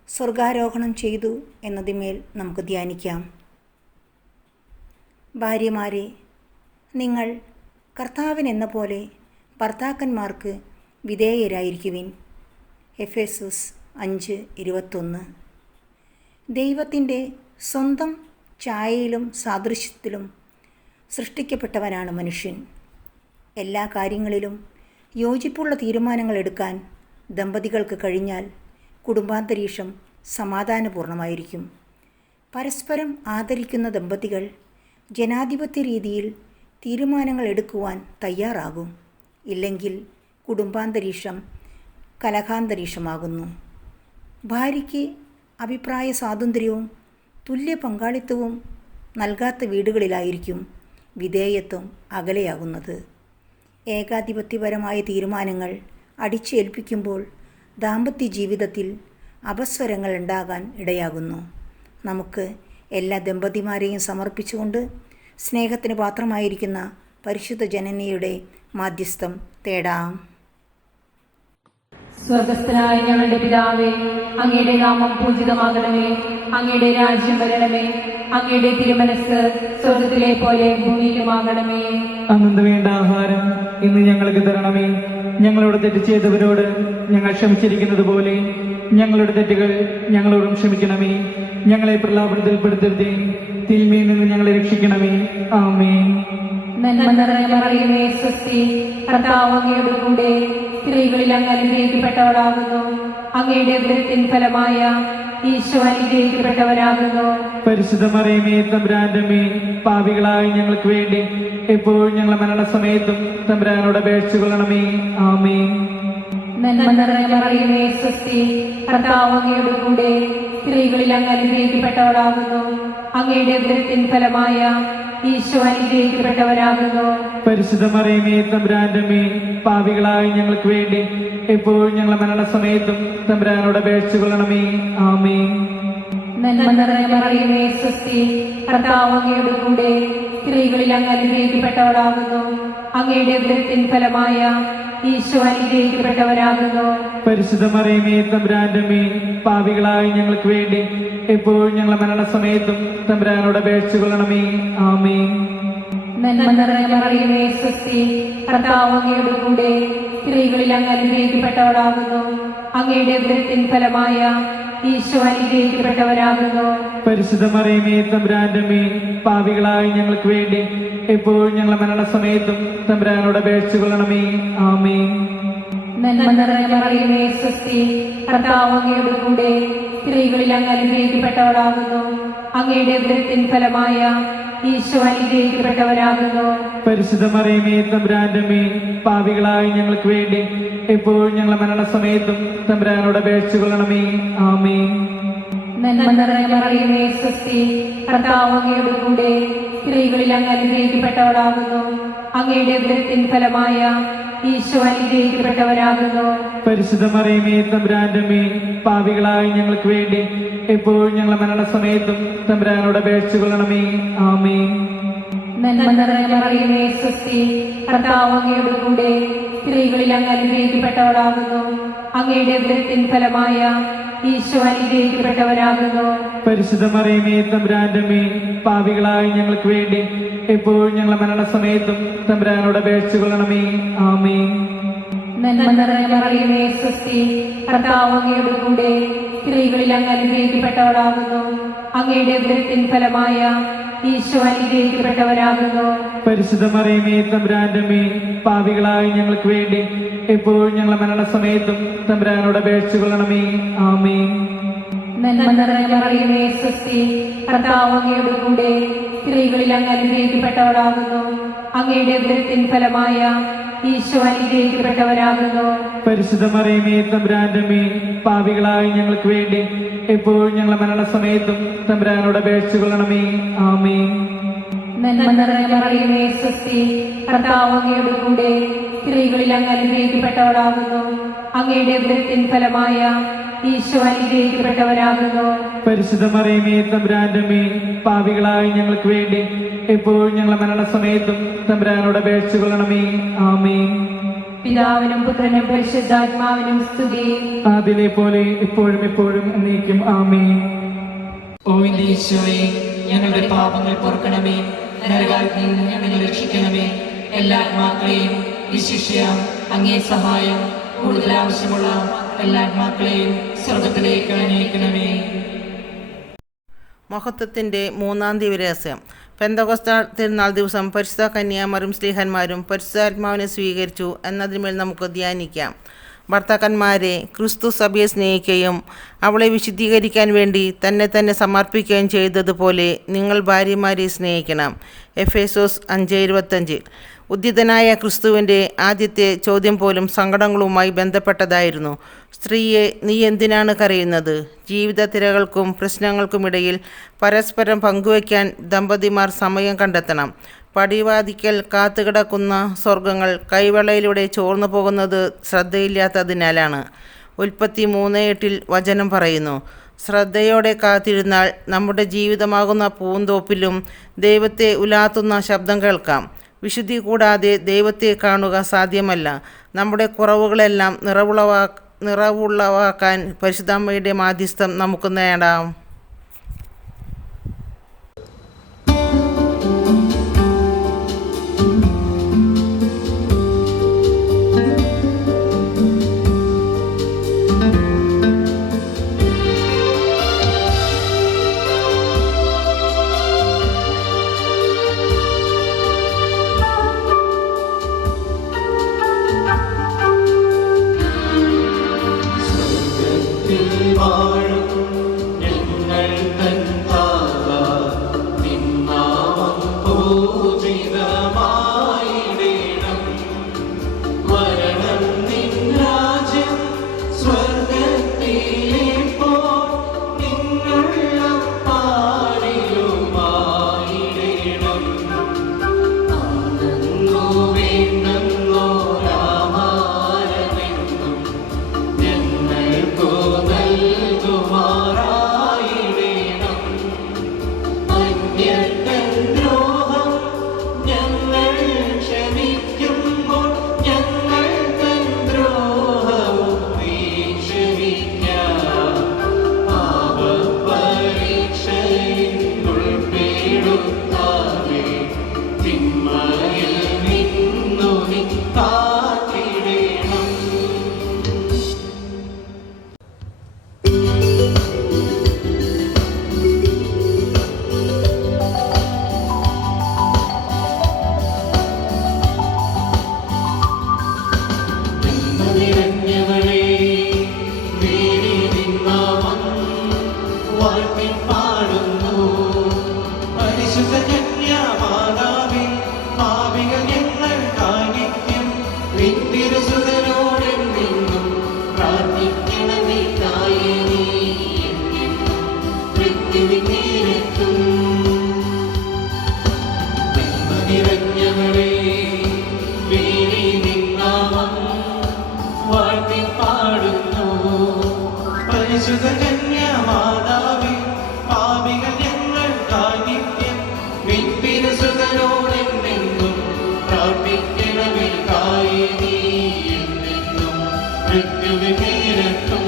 സ്വർഗാരോഹണം ചെയ്തു എന്നതിന്മേൽ നമുക്ക് ധ്യാനിക്കാം. ഭാര്യമാരെ, നിങ്ങൾ കർത്താവിനെന്ന പോലെ ഭർത്താക്കന്മാർക്ക് വിധേയരായിരിക്കുവിൻ. എഫേസസ് 5:21. ദൈവത്തിൻ്റെ സ്വന്തം ഛായയിലും സാദൃശ്യത്തിലും സൃഷ്ടിക്കപ്പെട്ടവനാണ് മനുഷ്യൻ. എല്ലാ കാര്യങ്ങളിലും യോജിപ്പുള്ള തീരുമാനങ്ങൾ എടുക്കാൻ ദമ്പതികൾക്ക് കഴിഞ്ഞാൽ കുടുംബാന്തരീക്ഷം സമാധാനപൂർണ്ണമായിരിക്കും. പരസ്പരം ആദരിക്കുന്ന ദമ്പതികൾ ജനാധിപത്യ രീതിയിൽ തീരുമാനങ്ങൾ എടുക്കുവാൻ തയ്യാറാകും. ഇല്ലെങ്കിൽ കുടുംബാന്തരീക്ഷം കലഹാന്തരീക്ഷമാകുന്നു. ഭാര്യയ്ക്ക് അഭിപ്രായ സ്വാതന്ത്ര്യവും തുല്യ പങ്കാളിത്തവും നൽകാത്ത വീടുകളിലായിരിക്കും വിധേയത്വം അകലെയാകുന്നത്. ഏകാധിപത്യപരമായ തീരുമാനങ്ങൾ അടിച്ചേൽപ്പിക്കുമ്പോൾ ദാമ്പത്യ ജീവിതത്തിൽ അപസ്വരങ്ങൾ ഉണ്ടാകാൻ ഇടയാകുന്നു. നമുക്ക് എല്ലാ ദമ്പതിമാരെയും സമർപ്പിച്ചുകൊണ്ട് സ്നേഹത്തിന് പാത്രമായിരിക്കുന്ന പരിശുദ്ധ ജനനിയുടെ മാധ്യസ്ഥം തേടാം. സ്വർഗസ്ഥനായ ഞങ്ങളുടെ പിതാവേ, അങ്ങയുടെ നാമം പൂജിതമാകണമേ. അങ്ങയുടെ രാജ്യം വരണമേ. അങ്ങയുടെ തിരുമനസ് സ്വർഗത്തിലെ പോലെ ഭൂമിയിലുമാകണമേ. അന്നു വേണ്ട ആഹാരം ഇന്ന് ഞങ്ങൾക്ക് തരണമേ. ഞങ്ങളോട് തെറ്റ് ചെയ്തവരോട് ഞങ്ങൾ ക്ഷമിച്ചിരിക്കുന്നത് പോലെ ഞങ്ങളുടെ തെറ്റുകൾ ഞങ്ങളോടും ക്ഷമിക്കണമേ. ഞങ്ങളെ പ്രലാപനത്തിൽപ്പെടുത്തരുതേ, തിന്മയിൽ നിന്ന് ഞങ്ങളെ രക്ഷിക്കണമേ. ആമേൻ. നന്മ നിറഞ്ഞ മറിയമേ സ്വസ്തി, കർത്താവ് അങ്ങയുടെ കൂടെ സ്ത്രീകളിൽ അങ്ങ് അനുഗ്രഹിക്കപ്പെട്ടവളാകുന്നു. അങ്ങയുടെ ഉദരത്തിൻ ഫലമായ ഈശോ അനുഗ്രഹിക്കപ്പെട്ടവനാകുന്നു. പരിശുദ്ധ മറിയമേ തമ്പുരാന്റെ അമ്മേ, പാപികളായ ഞങ്ങൾക്ക് വേണ്ടി എപ്പോഴും ഞങ്ങളുടെ മരണസമയത്തും തമ്പുരാനോട് അപേക്ഷിച്ചു കൊള്ളണമേ. ആമേൻ. നന്മ നിറഞ്ഞ മറിയമേ സ്വസ്തി, കർത്താവ് അങ്ങയുടെ കൂടെ സ്ത്രീകളിൽ അങ്ങ് അനുഗ്രഹിക്കപ്പെട്ടവളാകുന്നു. അങ്ങയുടെ ഉദരത്തിൻ ഫലമായ ഈശോ അനുഗ്രഹിക്കപ്പെട്ടവനാകുന്നു. പരിശുദ്ധ മറിയമേ തമ്പുരാന്റെ അമ്മേ, പാപികളായ ഞങ്ങൾക്ക് വേണ്ടി എപ്പോഴും ഞങ്ങളുടെ മരണസമയത്തും തമ്പുരാനോട് അപേക്ഷിച്ചു കൊള്ളണമേ. ആമേൻ. നന്മ നിറഞ്ഞ മറിയമേ സ്വസ്തി, കർത്താവ് അങ്ങയോട് കൂടെ സ്ത്രീകളിൽ അങ്ങ് അനുഗ്രഹിക്കപ്പെട്ടവളാകുന്നു. അങ്ങയുടെ ഉദരത്തിൻ ഫലമായ ഈശോ അനുഗ്രഹിക്കപ്പെട്ടവരാകുന്നു. പരിശുദ്ധ മറിയമേ തമ്പുരാന്റെ അമ്മേ, പാപികളായ ഞങ്ങൾക്ക് വേണ്ടി എപ്പോഴും ഞങ്ങളുടെ മരണസമയത്തും തമ്പുരാനോട് അപേക്ഷിച്ചു കൊള്ളണമേ. ആമേൻ. നന്മ നിറഞ്ഞ മറിയമേ സ്വസ്തി, കർത്താവ് അങ്ങയോട് കൂടെ സ്ത്രീകളിൽ അങ്ങ് അനുഗ്രഹിക്കപ്പെട്ടവളാകുന്നു. അങ്ങയുടെ ഉദരത്തിൻ ഫലമായ ഈശോ അനുഗ്രഹിക്കപ്പെട്ടവരാകുന്നു. പരിശുദ്ധ മറിയമേ തമ്പുരാന്റെ അമ്മേ, പാപികളായ ഞങ്ങൾക്ക് വേണ്ടി എപ്പോഴും ഞങ്ങളുടെ മരണസമയത്തും തമ്പുരാനോട് അപേക്ഷിച്ചു കൊള്ളണമേ. ആമേൻ. നന്മ നിറഞ്ഞ മറിയമേ സ്വസ്തി, കർത്താവ് അങ്ങയോട് കൂടെ സ്ത്രീകളിൽ അങ്ങ് അനുഗ്രഹിക്കപ്പെട്ടവളാകുന്നു. അങ്ങയുടെ ഉദരത്തിൻ ഫലമായ ഈശോ അനുഗ്രഹിക്കപ്പെട്ടവരാകുന്നു. പരിശുദ്ധ മറിയമേ തമ്പുരാന്റെ അമ്മേ, പാപികളായ ഞങ്ങൾക്ക് വേണ്ടി എപ്പോഴും ഞങ്ങളുടെ മരണസമയത്തും തമ്പുരാനോട് അപേക്ഷിച്ചു കൊള്ളണമേ. ആമേൻ. നന്മ നിറഞ്ഞ മറിയമേ സ്വസ്തി, കർത്താവ് അങ്ങയോട് കൂടെ സ്ത്രീകളിൽ അങ്ങ് അനുഗ്രഹിക്കപ്പെട്ടവളാകുന്നു. അങ്ങയുടെ ഉദരത്തിൻ ഫലമായ ഈശോ അനുഗ്രഹിക്കപ്പെട്ടവരാകുന്നു. പരിശുദ്ധ മറിയമേ തമ്പുരാന്റെ അമ്മേ, പാപികളായ ഞങ്ങൾക്ക് വേണ്ടി എപ്പോഴും ഞങ്ങളുടെ മരണസമയത്തും തമ്പുരാനോട് അപേക്ഷിച്ചു കൊള്ളണമേ. ആമേൻ. നന്മ നിറഞ്ഞ മറിയമേ സ്വസ്തി, കർത്താവ് അങ്ങയോട് കൂടെ സ്ത്രീകളിൽ അങ്ങ് അനുഗ്രഹിക്കപ്പെട്ടവളാകുന്നു. അങ്ങയുടെ ഉദരത്തിൻ ഫലമായ ഈശോ അനുഗ്രഹിക്കപ്പെട്ടവരാകുന്നു. പരിശുദ്ധ മറിയമേ തമ്പുരാന്റെ അമ്മേ, പാപികളായ ഞങ്ങൾക്ക് വേണ്ടി എപ്പോഴും ഞങ്ങളുടെ മരണസമയത്തും തമ്പുരാനോട് അപേക്ഷിച്ചു കൊള്ളണമേ. ആമേൻ. നന്മ നിറഞ്ഞ മറിയമേ സ്വസ്തി, കർത്താവ് അങ്ങയോട് കൂടെ സ്ത്രീകളിൽ അങ്ങ് അനുഗ്രഹിക്കപ്പെട്ടവളാകുന്നു. അങ്ങയുടെ ഉദരത്തിൻ ഫലമായ ഈശോ അനുഗ്രഹിക്കപ്പെട്ടവരാകുന്നു. പരിശുദ്ധ മറിയമേ തമ്പുരാന്റെ അമ്മേ, പാപികളായ ഞങ്ങൾക്ക് വേണ്ടി എപ്പോഴും ഞങ്ങളുടെ മരണസമയത്തും തമ്പുരാനോട് അപേക്ഷിച്ചു കൊള്ളണമേ. ആമേൻ. നന്മ നിറഞ്ഞ മറിയമേ സ്വസ്തി, കർത്താവ് അങ്ങയോട് കൂടെ സ്ത്രീകളിൽ അങ്ങ് അനുഗ്രഹിക്കപ്പെട്ടവളാകുന്നു. അങ്ങയുടെ ഉദരത്തിൻ ഫലമായ ഈശോ അനുഗ്രഹിക്കപ്പെട്ടവരാകുന്നു. പരിശുദ്ധ മറിയമേ തമ്പുരാന്റെ അമ്മേ, പാപികളായ ഞങ്ങൾക്ക് വേണ്ടി എപ്പോഴും ഞങ്ങളുടെ മരണസമയത്തും തമ്പുരാനോട് അപേക്ഷിച്ചു കൊള്ളണമേ. ആമേൻ. നന്മ നിറഞ്ഞ മറിയമേ സ്വസ്തി, കർത്താവ് അങ്ങയോട് കൂടെ സ്ത്രീകളിൽ അങ്ങ് അനുഗ്രഹിക്കപ്പെട്ടവളാകുന്നു. അങ്ങയുടെ ഉദരത്തിൻ ഫലമായ ഈശോ അനുഗ്രഹിക്കപ്പെട്ടവരാകുന്നു. പരിശുദ്ധ മറിയമേ തമ്പുരാന്റെ അമ്മേ, പാപികളായ ഞങ്ങൾക്ക് വേണ്ടി എപ്പോഴും ഞങ്ങളുടെ മരണസമയത്തും തമ്പുരാനോട് അപേക്ഷിച്ചു കൊള്ളണമേ. ആമേൻ. പിതാവിനും പുത്രനും പരിശുദ്ധാത്മാവിനും സ്തുതി. അതിലെ പോലെ എപ്പോഴും എപ്പോഴും എന്നേക്കും. ആമേൻ. ഓ എന്റെ ഈശോയെ, ഞങ്ങളുടെ പാപങ്ങൾ പൊറുക്കണമേ. നരകാഗ്നിയിൽ നിന്ന് ഞങ്ങളെ രക്ഷിക്കണമേ. എല്ലാ ആത്മാക്കളെയും വിശിഷ്യ അങ്ങേ സഹായം കൂടുതൽ ആവശ്യമുള്ള എല്ലാ ആത്മാക്കളെയും സ്വർഗത്തിലേക്ക് അനയിക്കണമേ. മഹത്വത്തിൻ്റെ മൂന്നാം ദിവരഹസ്യം. പെന്തക്കോസ്ത തിരുനാൾ ദിവസം പരിശുദ്ധ കന്യാമറിയും സ്ലീഹന്മാരും പരിശുദ്ധാത്മാവിനെ സ്വീകരിച്ചു എന്നതിന്മേൽ നമുക്ക് ധ്യാനിക്കാം. ഭർത്താക്കന്മാരെ, ക്രിസ്തു സഭയെ സ്നേഹിക്കുകയും അവളെ വിശുദ്ധീകരിക്കാൻ വേണ്ടി തന്നെ സമർപ്പിക്കുകയും ചെയ്തതുപോലെ നിങ്ങൾ ഭാര്യമാരെ സ്നേഹിക്കണം. എഫേസോസ് 5:25. ഉദ്ധിതനായ ക്രിസ്തുവിൻ്റെ ആദ്യത്തെ ചോദ്യം പോലും സങ്കടങ്ങളുമായി ബന്ധപ്പെട്ടതായിരുന്നു. സ്ത്രീയെ, നീ എന്തിനാണ് കരയുന്നത്? ജീവിത തിരകൾക്കും പ്രശ്നങ്ങൾക്കുമിടയിൽ പരസ്പരം പങ്കുവയ്ക്കാൻ ദമ്പതിമാർ സമയം കണ്ടെത്തണം. പടിവാതിക്കൽ കാത്തുകിടക്കുന്ന സ്വർഗങ്ങൾ കൈവെള്ളയിലൂടെ ചോർന്നു പോകുന്നത് ശ്രദ്ധയില്ലാത്തതിനാലാണ്. ഉൽപ്പത്തി 3:8 വചനം പറയുന്നു, ശ്രദ്ധയോടെ കാത്തിരുന്നാൽ നമ്മുടെ ജീവിതമാകുന്ന പൂന്തോപ്പിലും ദൈവത്തെ ഉലാത്തുന്ന ശബ്ദം കേൾക്കാം. വിശുദ്ധി കൂടാതെ ദൈവത്തെ കാണുക സാധ്യമല്ല. നമ്മുടെ കുറവുകളെല്ലാം നിറവുള്ളവാക്കാൻ പരിശുദ്ധമ്മയുടെ മാധ്യസ്ഥം നമുക്ക് നേടാം. വാഴും സുതനോടെന്നും പ്രാർത്ഥിക്കണമേ തായേ നീ എന്നെന്നും മൃത്യുവിൻ നേരത്തും. നന്മ നിറഞ്ഞവളേ മേരി നിൻ നാമം വാഴ്ത്തിപ്പാടുന്നു. പരിശുദ്ധ കന്യാമാതാവേ പാപികൾ ഞങ്ങൾക്കായി നിത്യം നിൻ തിരുസുതനോടെന്നും പ്രാർത്ഥിക്കണമേ തായേ നീ എന്നെന്നും മൃത്യുവിൻ നേരത്തും.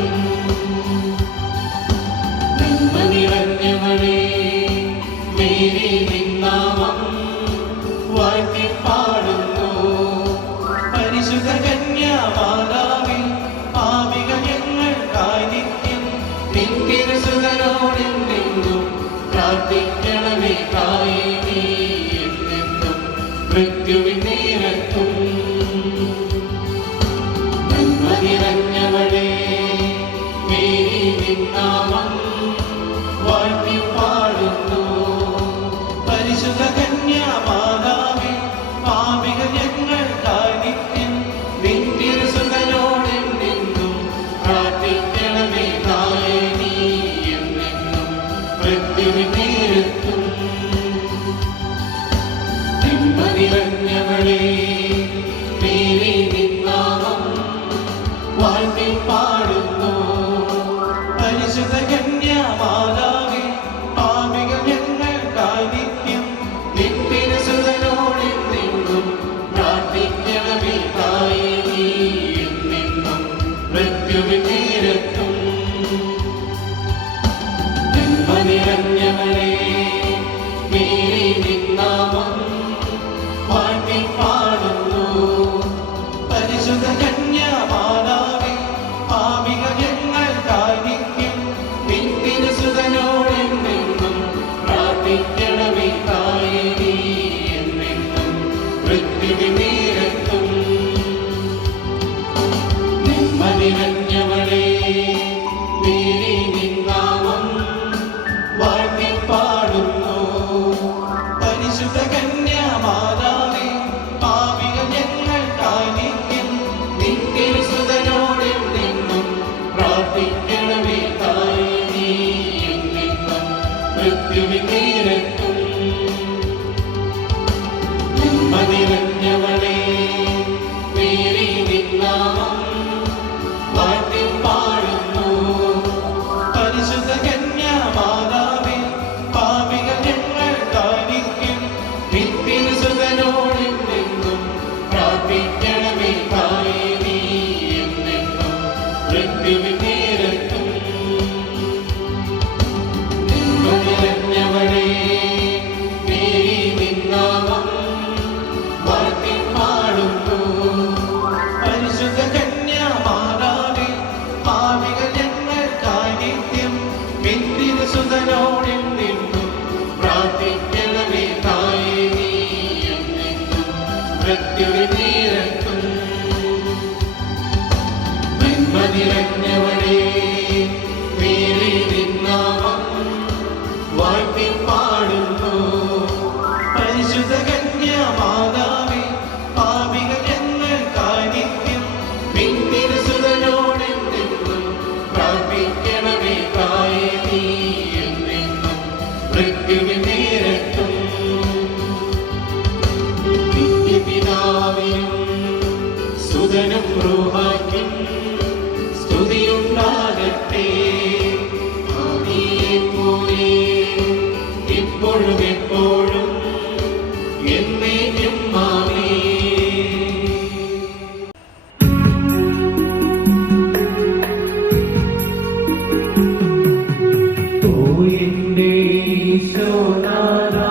നന്മ നിറഞ്ഞവളേ മേരി നിൻ നാമം വാഴ്ത്തിപ്പാടുന്നു. പരിശുദ്ധ കന്യാമാതാവേ പാപികൾ ഞങ്ങൾക്കായി നിത്യം നിൻ തിരുസുതനോടെന്നും പ്രാർത്ഥിക്കണമേ തായേ നീ എന്നെന്നും മൃത്യുവിൻ നേരത്തും. നന്മ നിറഞ്ഞവളേ മേരി നിൻ നാമം വാഴ്ത്തിപ്പാടുന്നു. പരിശുദ്ധ കന്യാമാതാവേ പാപികൾ ഞങ്ങൾക്കായി നിത്യം നിൻ തിരുസുതനോടെന്നും പ്രാർത്ഥിക്കണമേ തായേ നീ എന്നെന്നും മൃത്യുവിൻ നേരത്തും. നന്മ നിറഞ്ഞവളേ മേരി നിൻ നാമം വാഴ്ത്തിപ്പാടുന്നു. പരിശുദ്ധ കന്യാമാതാവേ പാപികൾ ഞങ്ങൾക്കായി നിത്യം നിൻ തിരുസുതനോടെന്നും പ്രാർത്ഥിക്കണമേ തായേ നീ എന്നെന്നും മൃത്യുവിൻ നേരത്തും. നന്മ നിറഞ്ഞവളേ മേരി നിൻ നാമം വാഴ്ത്തിപ്പാടുന്നു. പരിശുദ്ധ കന്യാമാതാവേ പാപികൾ ഞങ്ങൾക്കായി നിത്യം നിൻ തിരുസുതനോടെന്നും പ്രാർത്ഥിക്കണമേ തായേ നീ എന്നെന്നും മൃത്യുവിൻ നേരത്തും. നന്മ നിറഞ്ഞവളേ മേരി നിൻ നാമം വാഴ്ത്തിപ്പാടുന്നു. പരിശുദ്ധ കന്യാമാതാവേ പാപികൾ ഞങ്ങൾക്കായി നിത്യം നിൻ തിരുസുതനോടെന്നും പ്രാർത്ഥിക്കണമേ തായേ നീ എന്നെന്നും മൃത്യുവിൻ നേരത്തും. നന്മ നിറഞ്ഞവളേ മേരി നിൻ നാമം വാഴ്ത്തിപ്പാടുന്നു. പരിശുദ്ധ കന്യാമാതാവേ പാപികൾ ഞങ്ങൾക്കായി നിത്യം നിൻ തിരുസുതനോടെന്നും പ്രാർത്ഥിക്കണമേ തായേ നീ എന്നെന്നും മൃത്യുവിൻ നേരത്തും. നന്മ നിറഞ്ഞവളേ മേരി നിൻ നാമം വാഴ്ത്തിപ്പാടുന്നു. പരിശുദ്ധ കന്യാമാതാവേ പാപികൾ ഞങ്ങൾക്കായി നിത്യം നിൻ തിരുസുതനോടെന്നും പ്രാർത്ഥിക്കണമേ തായേ നീ എന്നെന്നും മൃത്യുവിൻ നേരത്തും. നന്മ നിറഞ്ഞവളേ മേരി നിൻ നാമം വാഴ്ത്തിപ്പാടുന്നു. പരിശുദ്ധ കന്യാമാതാവേ പാപികൾ ഞങ്ങൾക്കായി നിത്യം നിൻ തിരുസുതനോടെന്നും പ്രാർത്ഥിക്കണമേ തായേ നീ എന്നെന്നും മൃത്യുവിൻ നേരത്തും. നിത്യപിതാവിനും സുതനും റൂഹായ്ക്കും സ്തുതിയുണ്ടാകട്ടെ. ആദിയിലെപ്പോലെ ഇപ്പോഴും എപ്പോഴും എന്നേക്കും ആമേൻ. ഓ എന്റെ ഈശോനാഥാ,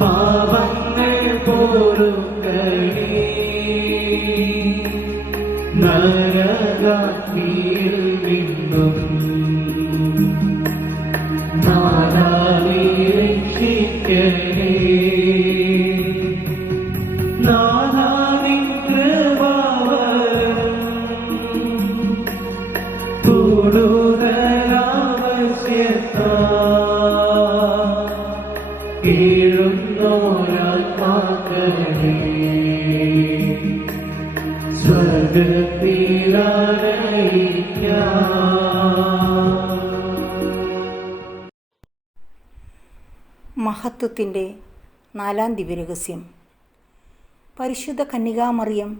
പാപങ്ങൾ പൊറുക്കണേ. നരകാഗ്നിയിൽ നിന്നും നാഥാവേ രക്ഷിക്കണേ. നാഥാ നിൻ കൃപാവരം കൂടുതലാവശ്യത്താ കേഴുന്നോരാത്മാക്കളേ. മഹത്വത്തിൻ്റെ 4-ാം ദിവ്യരഹസ്യം. പരിശുദ്ധ കന്യകാമറിയം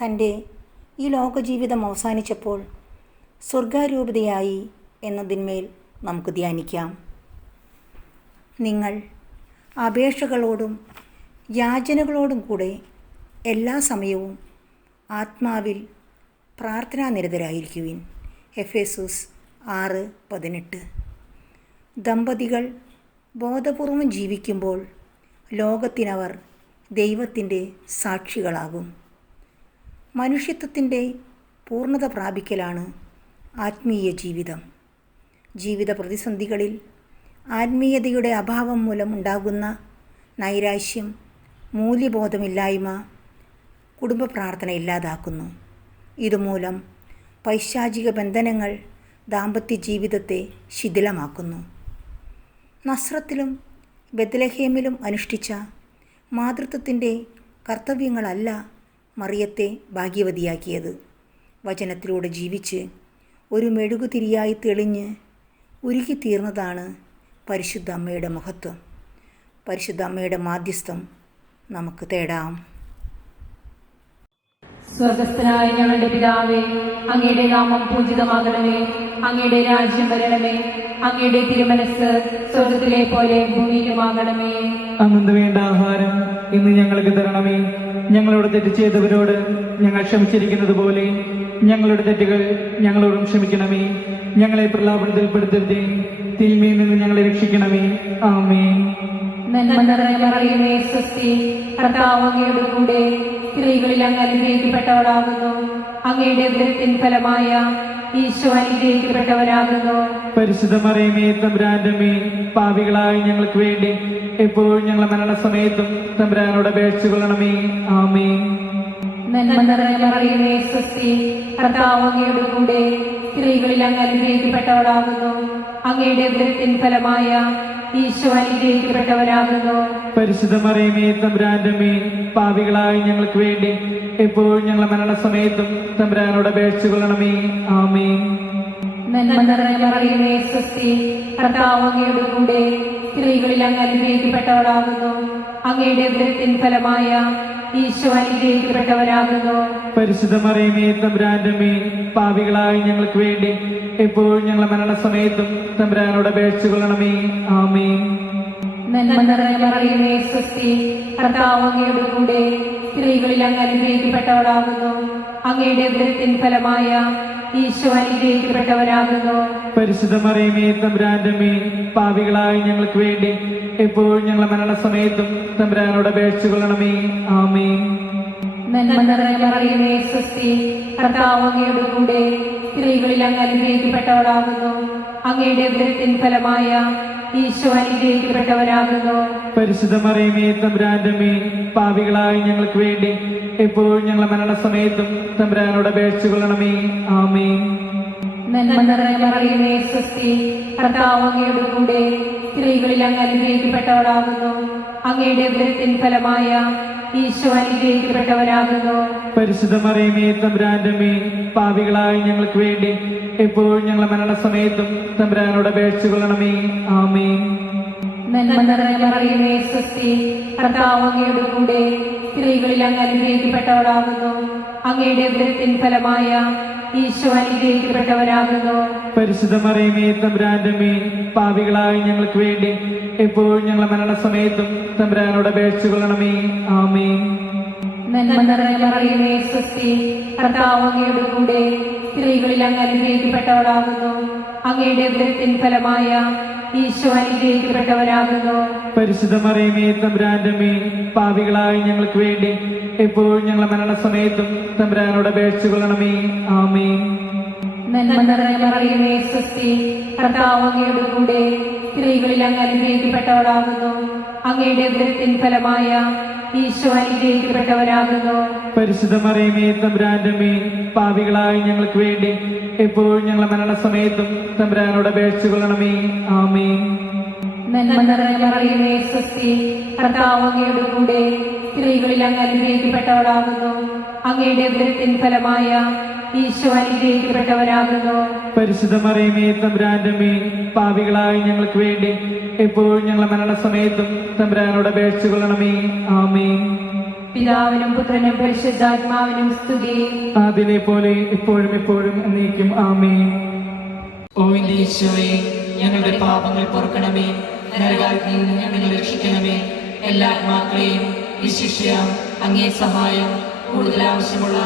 തൻ്റെ ഈ ലോകജീവിതം അവസാനിച്ചപ്പോൾ സ്വർഗാരൂപിതയായി എന്നതിന്മേൽ നമുക്ക് ധ്യാനിക്കാം. നിങ്ങൾ അപേക്ഷകളോടും യാചനകളോടും കൂടെ എല്ലാ സമയവും ആത്മാവിൽ പ്രാർത്ഥനാനിരതരായിരിക്കുവിൻ. എഫേസൂസ് 6:18. ദമ്പതികൾ ബോധപൂർവം ജീവിക്കുമ്പോൾ ലോകത്തിനവർ ദൈവത്തിൻ്റെ സാക്ഷികളാകും. മനുഷ്യത്വത്തിൻ്റെ പൂർണ്ണത പ്രാപിക്കലാണ് ആത്മീയ ജീവിതം. ജീവിത പ്രതിസന്ധികളിൽ ആത്മീയതയുടെ അഭാവം മൂലം ഉണ്ടാകുന്ന നൈരാശ്യം, മൂല്യബോധമില്ലായ്മ കുടുംബ പ്രാർത്ഥന ഇല്ലാതാക്കുന്നു. ഇതുമൂലം പൈശാചിക ബന്ധനങ്ങൾ ദാമ്പത്യ ജീവിതത്തെ ശിഥിലമാക്കുന്നു. നസ്രത്തിലും ബെത്ലഹേമിലും അനുഷ്ഠിച്ച മാതൃത്വത്തിൻ്റെ കർത്തവ്യങ്ങളല്ല മറിയത്തെ ഭാഗ്യവതിയാക്കിയത്. വചനത്തിലൂടെ ജീവിച്ച് ഒരു മെഴുകുതിരിയായി തെളിഞ്ഞ് ഉരുകിത്തീർന്നതാണ് പരിശുദ്ധ അമ്മയുടെ മഹത്വം. പരിശുദ്ധ അമ്മയുടെ മാധ്യസ്ഥം നമുക്ക് തേടാം. സ്വർഗസ്ഥനായ ഞങ്ങളുടെ പിതാവേ, അങ്ങയുടെ നാമം പൂജിതമാകണമേ. അങ്ങയുടെ രാജ്യം വരണമേ. അങ്ങയുടെ തിരുമനസ് സ്വർഗത്തിലെ പോലെ ഭൂമിയിലുമാകണമേ. അന്നു വേണ്ട ആഹാരം ഇന്ന് ഞങ്ങൾക്ക് തരണമേ. ഞങ്ങളോട് തെറ്റ് ചെയ്തവരോട് ഞങ്ങൾ ക്ഷമിച്ചിരിക്കുന്നത് പോലെ ഞങ്ങളുടെ തെറ്റുകൾ ഞങ്ങളോടും ക്ഷമിക്കണമേ. ഞങ്ങളെ പ്രലാപനത്തിൽപ്പെടുത്തരുതേ, തിന്മയിൽ നിന്ന് ഞങ്ങളെ രക്ഷിക്കണമേ. ആമേൻ. നന്മ നിറഞ്ഞ മറിയമേ, സ്വസ്തി, കർത്താവ് അങ്ങയോട് കൂടെ സ്ത്രീകളിൽ അങ്ങ് അനുഗ്രഹിക്കപ്പെട്ടവളാകുന്നു. അങ്ങയുടെ ഉദരത്തിൻ ഫലമായ ഈശോ അനുഗ്രഹിക്കപ്പെട്ടവരാകുന്നു. പരിശുദ്ധ മറിയമേ, തമ്പുരാന്റെ അമ്മേ, പാപികളായ ഞങ്ങൾക്ക് വേണ്ടി എപ്പോഴും ഞങ്ങളുടെ മരണസമയത്തും തമ്പുരാനോട് അപേക്ഷിച്ചു കൊള്ളണമേ. ആമേൻ. നന്മ നിറഞ്ഞ മറിയമേ, സ്വസ്തി, കർത്താവ് അങ്ങയോട് കൂടെ സ്ത്രീകളിൽ അങ്ങ് അനുഗ്രഹിക്കപ്പെട്ടവളാകുന്നു. അങ്ങയുടെ ഉദരത്തിൻ ഫലമായ ഈശോ അനുഗ്രഹിക്കപ്പെട്ടവരാകുന്നു. പരിശുദ്ധ മറിയമേ, തമ്പുരാന്റെ അമ്മേ, പാപികളായ ഞങ്ങൾക്ക് വേണ്ടി എപ്പോഴും ഞങ്ങളുടെ മരണസമയത്തും തമ്പുരാനോട് അപേക്ഷിച്ചു കൊള്ളണമേ. ആമേൻ. നന്മ നിറഞ്ഞ മറിയമേ, സ്വസ്തി, കർത്താവ് അങ്ങയോട് കൂടെ സ്ത്രീകളിൽ അങ്ങ് അനുഗ്രഹിക്കപ്പെട്ടവളാകുന്നു. അങ്ങയുടെ ഉദരത്തിൻ ഫലമായ ഈശോ അനുഗ്രഹിക്കപ്പെട്ടവരാകുന്നു. പരിശുദ്ധ മറിയമേ, തമ്പുരാന്റെ അമ്മേ, പാപികളായ ഞങ്ങൾക്ക് വേണ്ടി എപ്പോഴും ഞങ്ങളുടെ മരണസമയത്തും തമ്പുരാനോട് അപേക്ഷിച്ചു കൊള്ളണമേ. ആമേൻ. നന്മ നിറഞ്ഞ മറിയമേ, സ്വസ്തി, കർത്താവ് അങ്ങയോട് കൂടെ സ്ത്രീകളിൽ അങ്ങ് അനുഗ്രഹിക്കപ്പെട്ടവളാകുന്നു. അങ്ങയുടെ ഉദരത്തിൻ ഫലമായ ഈശോ അനുഗ്രഹിക്കപ്പെട്ടവരാകുന്നു. പരിശുദ്ധ മറിയമേ, തമ്പുരാന്റെ അമ്മേ, പാപികളായ ഞങ്ങൾക്ക് വേണ്ടി എപ്പോഴും ഞങ്ങളുടെ മരണസമയത്തും തമ്പുരാനോട് അപേക്ഷിച്ചു കൊള്ളണമേ. ആമേൻ. നന്മ നിറഞ്ഞ മറിയമേ, സ്വസ്തി, കർത്താവ് അങ്ങയോട് കൂടെ സ്ത്രീകളിൽ അങ്ങ് അനുഗ്രഹിക്കപ്പെട്ടവളാകുന്നു. അങ്ങയുടെ ഉദരത്തിൻ ഫലമായ ഈശോ അനുഗ്രഹിക്കപ്പെട്ടവരാകുന്നു. പരിശുദ്ധ മറിയമേ, തമ്പുരാന്റെ അമ്മേ, പാപികളായ ഞങ്ങൾക്ക് വേണ്ടി എപ്പോഴും ഞങ്ങളുടെ മരണസമയത്തും തമ്പുരാനോട് അപേക്ഷിച്ചു കൊള്ളണമേ. ആമേൻ. നന്മ നിറഞ്ഞ മറിയമേ, സ്വസ്തി, കർത്താവ് അങ്ങയോട് കൂടെ സ്ത്രീകളിൽ അങ്ങ് അനുഗ്രഹിക്കപ്പെട്ടവളാകുന്നു. അങ്ങയുടെ ഉദരത്തിൻ ഫലമായ ഈശോ അനുഗ്രഹിക്കപ്പെട്ടവരാകുന്നു. പരിശുദ്ധ മറിയമേ, തമ്പുരാന്റെ അമ്മേ, പാപികളായ ഞങ്ങൾക്ക് വേണ്ടി എപ്പോഴും ഞങ്ങളുടെ മരണസമയത്തും തമ്പുരാനോട് അപേക്ഷിച്ചു കൊള്ളണമേ. ആമേൻ. നന്മ നിറഞ്ഞ മറിയമേ, സ്വസ്തി, കർത്താവ് അങ്ങയോട് കൂടെ സ്ത്രീകളിൽ അങ്ങ് അനുഗ്രഹിക്കപ്പെട്ടവളാകുന്നു. അങ്ങയുടെ ഉദരത്തിൻ ഫലമായ ഈശോ അനുഗ്രഹിക്കപ്പെട്ടവരാകുന്നു. പരിശുദ്ധ മറിയമേ, തമ്പുരാന്റെ അമ്മേ, പാപികളായ ഞങ്ങൾക്ക് വേണ്ടി എപ്പോഴും ഞങ്ങളുടെ മരണസമയത്തും തമ്പുരാനോട് അപേക്ഷിച്ചു കൊള്ളണമേ. ആമേൻ. നന്മ നിറഞ്ഞ മറിയമേ, സ്വസ്തി, കർത്താവ് അങ്ങയോട് കൂടെ സ്ത്രീകളിൽ അങ്ങ് അനുഗ്രഹിക്കപ്പെട്ടവളാകുന്നു. അങ്ങയുടെ ഉദരത്തിൻ ഫലമായ ഈശോ അനുഗ്രഹിക്കപ്പെട്ടവരാകുന്നു. പരിശുദ്ധ മറിയമേ, തമ്പുരാന്റെ അമ്മേ, പാപികളായ ഞങ്ങൾക്ക് വേണ്ടി എപ്പോഴും ഞങ്ങളുടെ മരണസമയത്തും തമ്പുരാനോട് അപേക്ഷിച്ചു കൊള്ളണമേ. ആമേൻ. നന്മ നിറഞ്ഞ മറിയമേ, സ്വസ്തി, കർത്താവ് അങ്ങയോട് കൂടെ സ്ത്രീകളിൽ അങ്ങ് അനുഗ്രഹിക്കപ്പെട്ടവളാകുന്നു. അങ്ങയുടെ ഉദരത്തിൻ ഫലമായ ഈശോ അനുഗ്രഹിക്കപ്പെട്ടവരാകുന്നു. പരിശുദ്ധ മറിയമേ, തമ്പുരാന്റെ അമ്മേ, പാപികളായ ഞങ്ങൾക്ക് വേണ്ടി എപ്പോഴും ഞങ്ങളുടെ മരണസമയത്തും തമ്പുരാനോട് അപേക്ഷിച്ചു കൊള്ളണമേ. ആമേൻ. നന്മ നിറഞ്ഞ മറിയമേ, സ്വസ്തി, കർത്താവ് അങ്ങയോട് കൂടെ സ്ത്രീകളിൽ അങ്ങ് അനുഗ്രഹിക്കപ്പെട്ടവളാകുന്നു. അങ്ങയുടെ ഉദരത്തിൻ ഫലമായ ഈശോ അനുഗ്രഹിക്കപ്പെട്ടവരാകുന്നു. പരിശുദ്ധ മറിയമേ തമ്പുരാന്റെ അമ്മേ, പാപികളായ ഞങ്ങൾക്ക് വേണ്ടി എപ്പോഴും ഞങ്ങളുടെ മരണസമയത്തും തമ്പുരാനോട് അപേക്ഷിച്ചു കൊള്ളണമേ. ആമേൻ. പിതാവിനും പുത്രനും പരിശുദ്ധാത്മാവിനും സ്തുതി. അതിനെ പോലെ എപ്പോഴും എപ്പോഴും എന്നേക്കും. ആമേൻ. ഓ എന്റെ ഈശോയെ, ഞങ്ങളുടെ പാപങ്ങൾ പൊറുക്കണമേ. നരകാഗ്നിയിൽ നിന്ന് ഞങ്ങളെ രക്ഷിക്കണമേ. എല്ലാ ആത്മാക്കളെയും വിശിഷ്യ അങ്ങേ സഹായം കൂടുതൽ ആവശ്യമുള്ള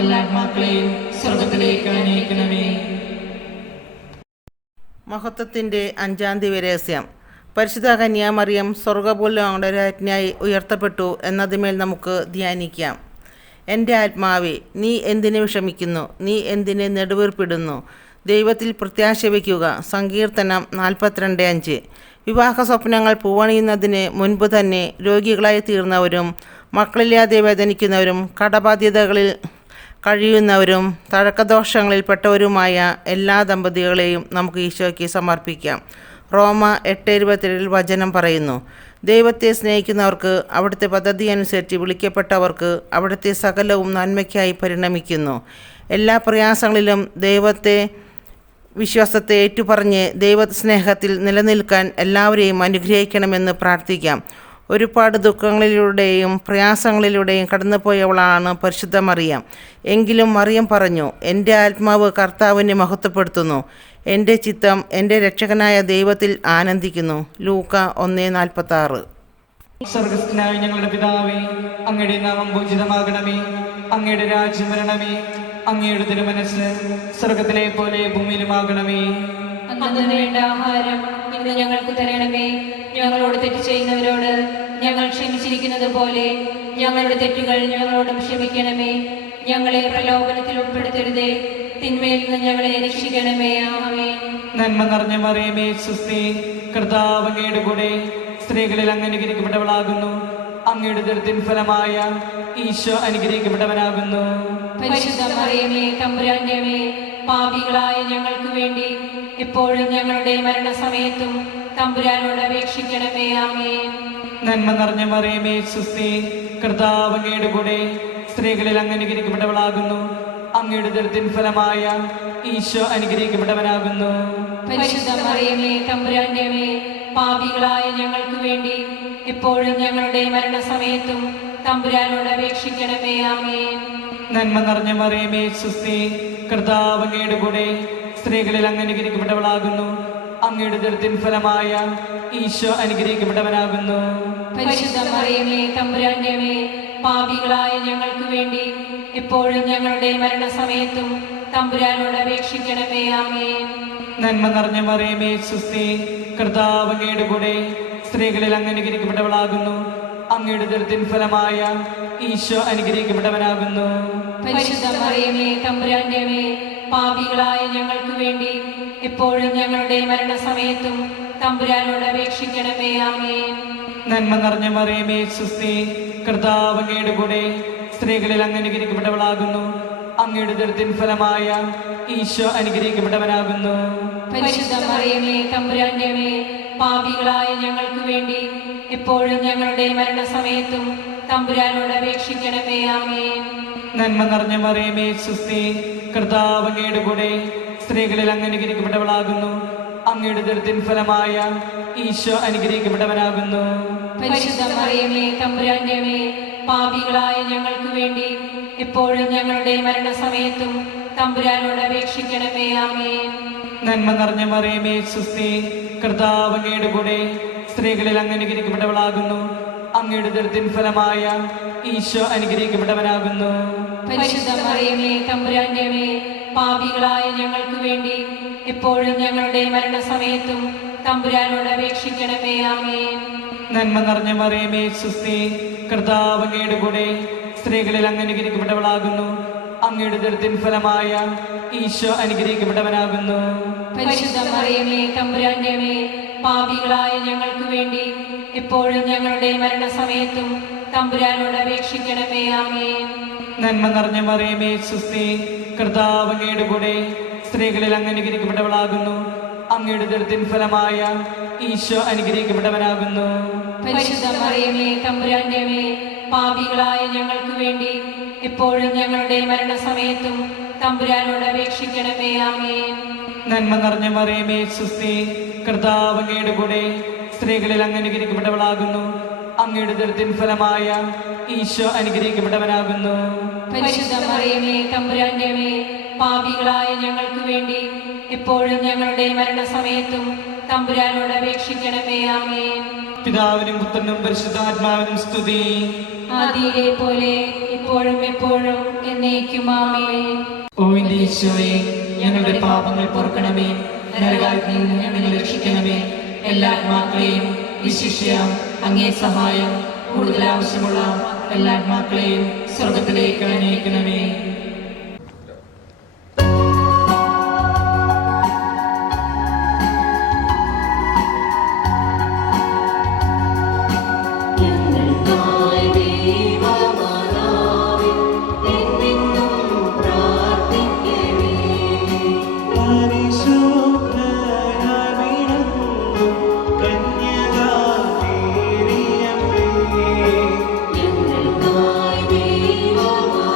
എല്ലാ ആത്മാക്കളെയും സ്വർഗത്തിലേക്ക് അനയിക്കണമേ. മഹത്വത്തിൻ്റെ 5-ാം ദിവ്യരഹസ്യം. പരിശുദ്ധ കന്യാമറിയം സ്വർഗപുല്ലോടെ രാജ്ഞിയായി ഉയർത്തപ്പെട്ടു എന്നതിന്മേൽ നമുക്ക് ധ്യാനിക്കാം. എൻ്റെ ആത്മാവേ, നീ എന്തിനു വിഷമിക്കുന്നു? നീ എന്തിനെ നെടുവീർപ്പിടുന്നു? ദൈവത്തിൽ പ്രത്യാശ വയ്ക്കുക. സങ്കീർത്തനം 42:5. വിവാഹ സ്വപ്നങ്ങൾ പൂവണിയുന്നതിന് മുൻപ് തന്നെ രോഗികളായി തീർന്നവരും മക്കളില്ലാതെ വേദനിക്കുന്നവരും കടബാധ്യതകളിൽ കഴിയുന്നവരും തഴക്കദോഷങ്ങളിൽപ്പെട്ടവരുമായ എല്ലാ ദമ്പതികളെയും നമുക്ക് ഈശോയ്ക്ക് സമർപ്പിക്കാം. റോമ 8:27 വചനം പറയുന്നു, ദൈവത്തെ സ്നേഹിക്കുന്നവർക്ക് അവിടുത്തെ പദ്ധതി അനുസരിച്ച് വിളിക്കപ്പെട്ടവർക്ക് അവിടുത്തെ സകലവും നന്മയ്ക്കായി പരിണമിക്കുന്നു. എല്ലാ പ്രയാസങ്ങളിലും ദൈവത്തെ വിശ്വാസത്തെ ഏറ്റുപറഞ്ഞ് ദൈവസ്നേഹത്തിൽ നിലനിൽക്കാൻ എല്ലാവരെയും അനുഗ്രഹിക്കണമെന്ന് പ്രാർത്ഥിക്കാം. ഒരുപാട് ദുഃഖങ്ങളിലൂടെയും പ്രയാസങ്ങളിലൂടെയും കടന്നുപോയവളാണ് പരിശുദ്ധ മറിയം. എങ്കിലും മറിയം പറഞ്ഞു, എൻ്റെ ആത്മാവ് കർത്താവിനെ മഹത്വപ്പെടുത്തുന്നു, എൻ്റെ ചിത്തം എൻ്റെ രക്ഷകനായ ദൈവത്തിൽ ആനന്ദിക്കുന്നു. ലൂക്ക 1:46. സ്വർഗസ്ഥനായ ഞങ്ങളുടെ പിതാവേ, അങ്ങയുടെ നാമം പൂജിതമാകണമേ. അങ്ങയുടെ രാജ്യം വരണമേ. അങ്ങയുടെ തിരുമനസ്സ് സ്വർഗത്തിലെ പോലെ ഭൂമിയിലുമാകണമേ. അന്നു വേണ്ട ആഹാരം ഇന്ന് ഞങ്ങൾക്ക് തരണമേ. ഞങ്ങളോട് തെറ്റ് ചെയ്യുന്നവരോട് ഞങ്ങൾ ക്ഷമിച്ചിരിക്കുന്നത് പോലെ ഞങ്ങളുടെ തെറ്റുകൾ ഞങ്ങളോടും ക്ഷമിക്കണമേ. ഞങ്ങളെ പ്രലോഭനത്തിൽ ഉൾപ്പെടുത്തരുതേ, തിന്മയിൽ നിന്ന് ഞങ്ങളെ രക്ഷിക്കണമേ. ആമേൻ. നന്മ നിറഞ്ഞ മറിയമേ സുസ്തി, കർത്താവ് അങ്ങയുടെ കൂടെ സ്ത്രീകളിൽ അങ്ങ് അനുഗ്രഹിക്കപ്പെട്ടവളാകുന്നു. അങ്ങയുടെ ഉദരത്തിൻ ഫലമായ ഈശോ അനുഗ്രഹിക്കപ്പെട്ടവനാകുന്നു. പരിശുദ്ധ മറിയമേ തമ്പുരാന്റെ അമ്മേ, പാപികളായ ഞങ്ങൾക്ക് വേണ്ടി എപ്പോഴും ഞങ്ങളുടെ മരണസമയത്തും തമ്പുരാനോട് അപേക്ഷിക്കണമേ. ആമേൻ. നന്മ നിറഞ്ഞ മറിയമേ സുസ്തി, കർത്താവ് അങ്ങയുടെ കൂടെ സ്ത്രീകളിൽ അങ്ങ് അനുഗ്രഹിക്കപ്പെട്ടവളാകുന്നു. അങ്ങയുടെ ഉദരത്തിൻ ഫലമായ ഈശോ അനുഗ്രഹിക്കപ്പെട്ടവനാകുന്നു. പരിശുദ്ധ മറിയമേ തമ്പുരാന്റെ അമ്മേ, പാപികളായ ഞങ്ങൾക്ക് വേണ്ടി എപ്പോഴും ഞങ്ങളുടെ മരണസമയത്തും തമ്പുരാനോട് അപേക്ഷിക്കണമേ. ആമേൻ. നന്മ നിറഞ്ഞ മറിയമേ സുസ്തി, കർത്താവ് അങ്ങയുടെ കൂടെ സ്ത്രീകളിൽ അങ്ങ് അനുഗ്രഹിക്കപ്പെട്ടവളാകുന്നു. അങ്ങയുടെ ഉദരത്തിൻ ഫലമായ ഈശോ അനുഗ്രഹിക്കപ്പെട്ടവനാകുന്നു. പരിശുദ്ധ മറിയമേ തമ്പുരാന്റെ അമ്മേ, പാപികളായ ഞങ്ങൾക്ക് വേണ്ടി എപ്പോഴും ഞങ്ങളുടെ മരണസമയത്തും തമ്പുരാനോട് അപേക്ഷിക്കണമേ. ആമേൻ. നന്മ നിറഞ്ഞ മറിയമേ സുസ്തി, കർത്താവ് അങ്ങയുടെ കൂടെ സ്ത്രീകളിൽ അങ്ങ് അനുഗ്രഹിക്കപ്പെട്ടവളാകുന്നു. അങ്ങയുടെ ഉദരത്തിൻ ഫലമായ ഈശോ അനുഗ്രഹിക്കപ്പെട്ടവനാകുന്നു. പരിശുദ്ധ മറിയമേ തമ്പുരാന്റെ അമ്മേ, പാപികളായ ഞങ്ങൾക്ക് വേണ്ടി എപ്പോഴും ഞങ്ങളുടെ മരണസമയത്തും തമ്പുരാനോട് അപേക്ഷിക്കണമേ. ആമേൻ. നന്മ നിറഞ്ഞ മറിയമേ സുസ്തി, കർത്താവ് അങ്ങയുടെ കൂടെ സ്ത്രീകളിൽ അങ്ങ് അനുഗ്രഹിക്കപ്പെട്ടവളാകുന്നു. അങ്ങയുടെ ഉദരത്തിൻ ഫലമായ ഈശോ അനുഗ്രഹിക്കപ്പെട്ടവനാകുന്നു. പരിശുദ്ധ മറിയമേ തമ്പുരാന്റെ അമ്മേ, പാപികളായ ഞങ്ങൾക്ക് വേണ്ടി എപ്പോഴും ഞങ്ങളുടെ മരണസമയത്തും തമ്പുരാനോട് അപേക്ഷിക്കണമേ. ആമേൻ. നന്മ നിറഞ്ഞ മറിയമേ സുസ്തി, കർത്താവ് അങ്ങയുടെ കൂടെ സ്ത്രീകളിൽ അങ്ങ് അനുഗ്രഹിക്കപ്പെട്ടവളാകുന്നു. അങ്ങയുടെ ഉദരത്തിൻ ഫലമായ ഈശോ അനുഗ്രഹിക്കപ്പെട്ടവനാകുന്നു. പരിശുദ്ധ മറിയമേ തമ്പുരാന്റെ അമ്മേ, പാപികളായ ഞങ്ങൾക്ക് വേണ്ടി എപ്പോഴും ഞങ്ങളുടെ മരണസമയത്തും തമ്പുരാനോട് അപേക്ഷിക്കണമേ. ആമേൻ. നന്മ നിറഞ്ഞ മറിയമേ സുസ്തി, കർത്താവ് അങ്ങയുടെ കൂടെ സ്ത്രീകളിൽ അങ്ങ് അനുഗ്രഹിക്കപ്പെട്ടവളാകുന്നു. അങ്ങയുടെ ഉദരത്തിൻ ഫലമായ ഈശോ അനുഗ്രഹിക്കപ്പെട്ടവനാകുന്നു. പരിശുദ്ധ മറിയമേ തമ്പുരാന്റെ അമ്മേ, പാപികളായ ഞങ്ങൾക്ക് വേണ്ടി എപ്പോഴും ഞങ്ങളുടെ മരണസമയത്തും തമ്പുരാനോട് അപേക്ഷിക്കണമേ. ആമേൻ. നന്മ നിറഞ്ഞ മറിയമേ സുസ്തി, കർത്താവ് അങ്ങയുടെ കൂടെ സ്ത്രീകളിൽ അങ്ങ് അനുഗ്രഹിക്കപ്പെട്ടവളാകുന്നു. അങ്ങയുടെ ഉദരത്തിൻ ഫലമായ ഈശോ അനുഗ്രഹിക്കപ്പെട്ടവനാകുന്നു. പരിശുദ്ധ മറിയമേ തമ്പുരാന്റെ അമ്മേ, പാപികളായ ഞങ്ങൾക്ക് വേണ്ടി എപ്പോഴും ഞങ്ങളുടെ മരണസമയത്തും തമ്പുരാനോട് അപേക്ഷിക്കണമേ. ആമേൻ. നന്മ നിറഞ്ഞ മറിയമേ സുസ്തി, കർത്താവ് അങ്ങയുടെ കൂടെ സ്ത്രീകളിൽ അങ്ങ് അനുഗ്രഹിക്കപ്പെട്ടവളാകുന്നു. അങ്ങയുടെ ഉദരത്തിൻ ഫലമായ ഈശോ അനുഗ്രഹിക്കപ്പെട്ടവനാകുന്നു. പരിശുദ്ധ മറിയമേ തമ്പുരാന്റെ അമ്മേ, പാപികളായ ഞങ്ങൾക്ക് വേണ്ടി എപ്പോഴും ഞങ്ങളുടെ മരണസമയത്തും തമ്പുരാനോട് അപേക്ഷിക്കണമേ. ആമേൻ. നന്മ നിറഞ്ഞ മറിയമേ സുസ്തി, കർത്താവ് അങ്ങയുടെ കൂടെ സ്ത്രീകളിൽ അങ്ങ് അനുഗ്രഹിക്കപ്പെട്ടവളാകുന്നു. അങ്ങയുടെ ദുരിതത്തിൻ ഫലമായ ഈശോ അനുഗ്രഹിക്കപ്പെട്ടവനാകുന്നു. പരിശുദ്ധ മറിയമേ തമ്പുരാന്റെ അമ്മേ, പാപികളായ ഞങ്ങൾക്ക് വേണ്ടി എപ്പോഴും ഞങ്ങളുടെ മരണസമയത്തും തമ്പുരാനോട് അപേക്ഷിക്കണമേ. ആമേൻ. പിതാവിനും പുത്രനും പരിശുദ്ധാത്മാവിനും സ്തുതി. ആദിയിലെ പോലെ ഇപ്പോഴും എപ്പോഴും എന്നേക്കും. ആമേൻ. ഓ എന്റെ ഈശോയെ, ഞങ്ങളുടെ പാപങ്ങൾ പൊറുക്കണമേ, നരകാഗ്നിയിൽ നിന്ന് ഞങ്ങളെ രക്ഷിക്കണമേ. എല്ലാ ആത്മാക്കളെയും വിശിഷ്യ അങ്ങേ സഹായം കൂടുതൽ ആവശ്യമുള്ള എല്ലാ ആത്മാക്കളെയും സ്വർഗത്തിലേക്ക് അനയിക്കണമേ. ഞങ്ങൾക്കായി ദൈവമാതാവേ, എന്നെന്നും പ്രാർത്ഥിക്കണേ. പരിശുദ്ധനായി വിളങ്ങും കന്യകാമേരിയമ്മേ, ഞങ്ങൾക്കായി ദൈവമാതാവേ,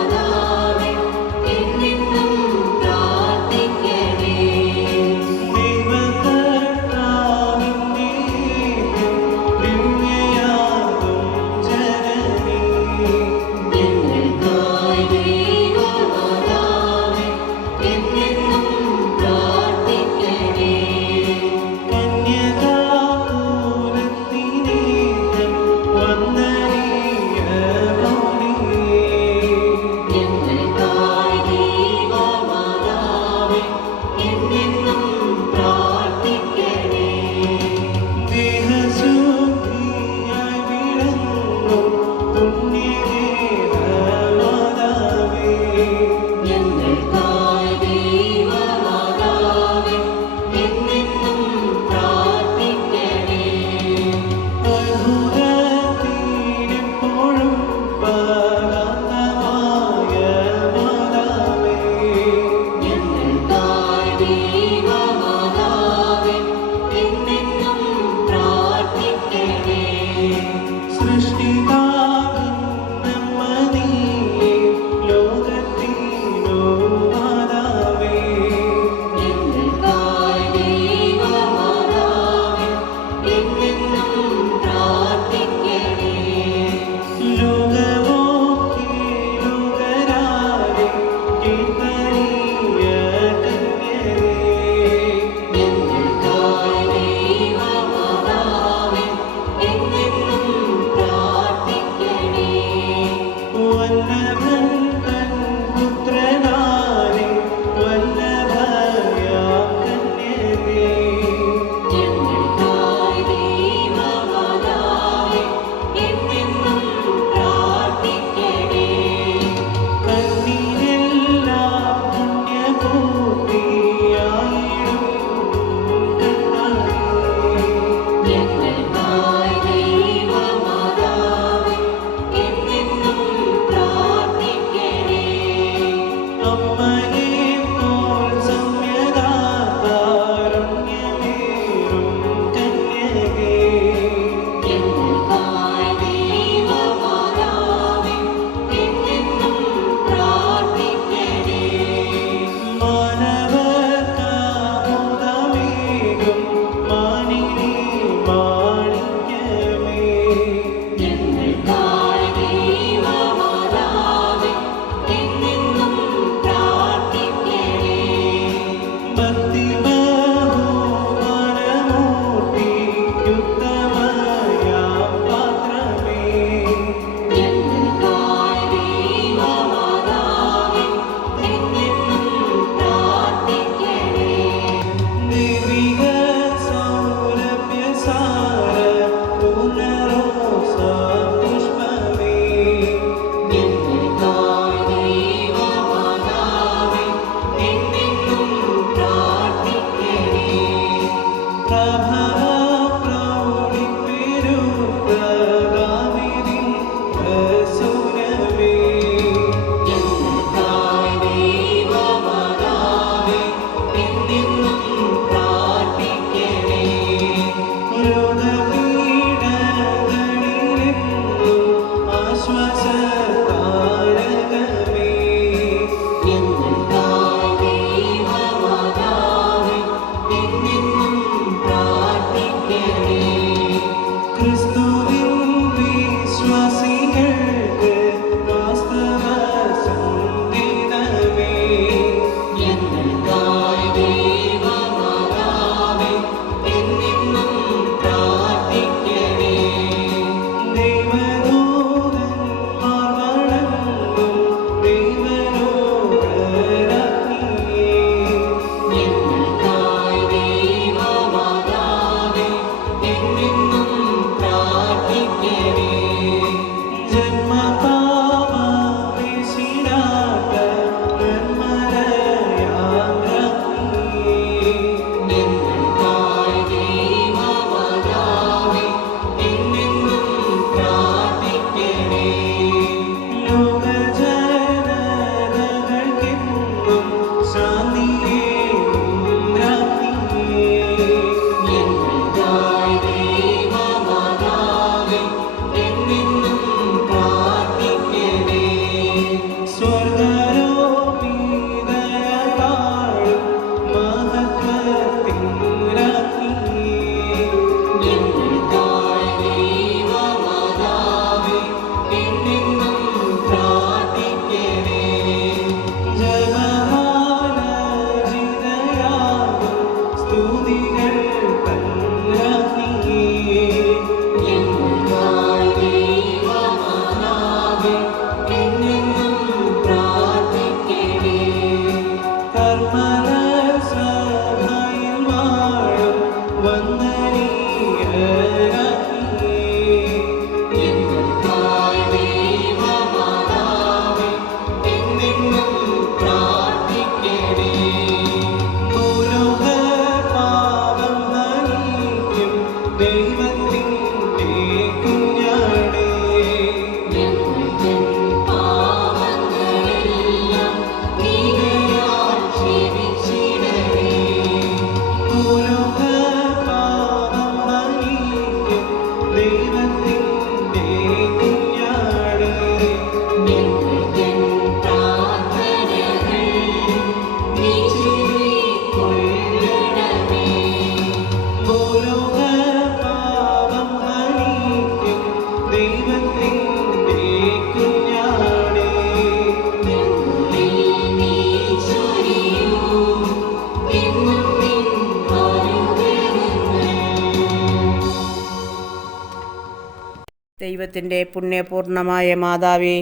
ദൈവത്തിൻ്റെ പുണ്യപൂർണമായ മാതാവേ,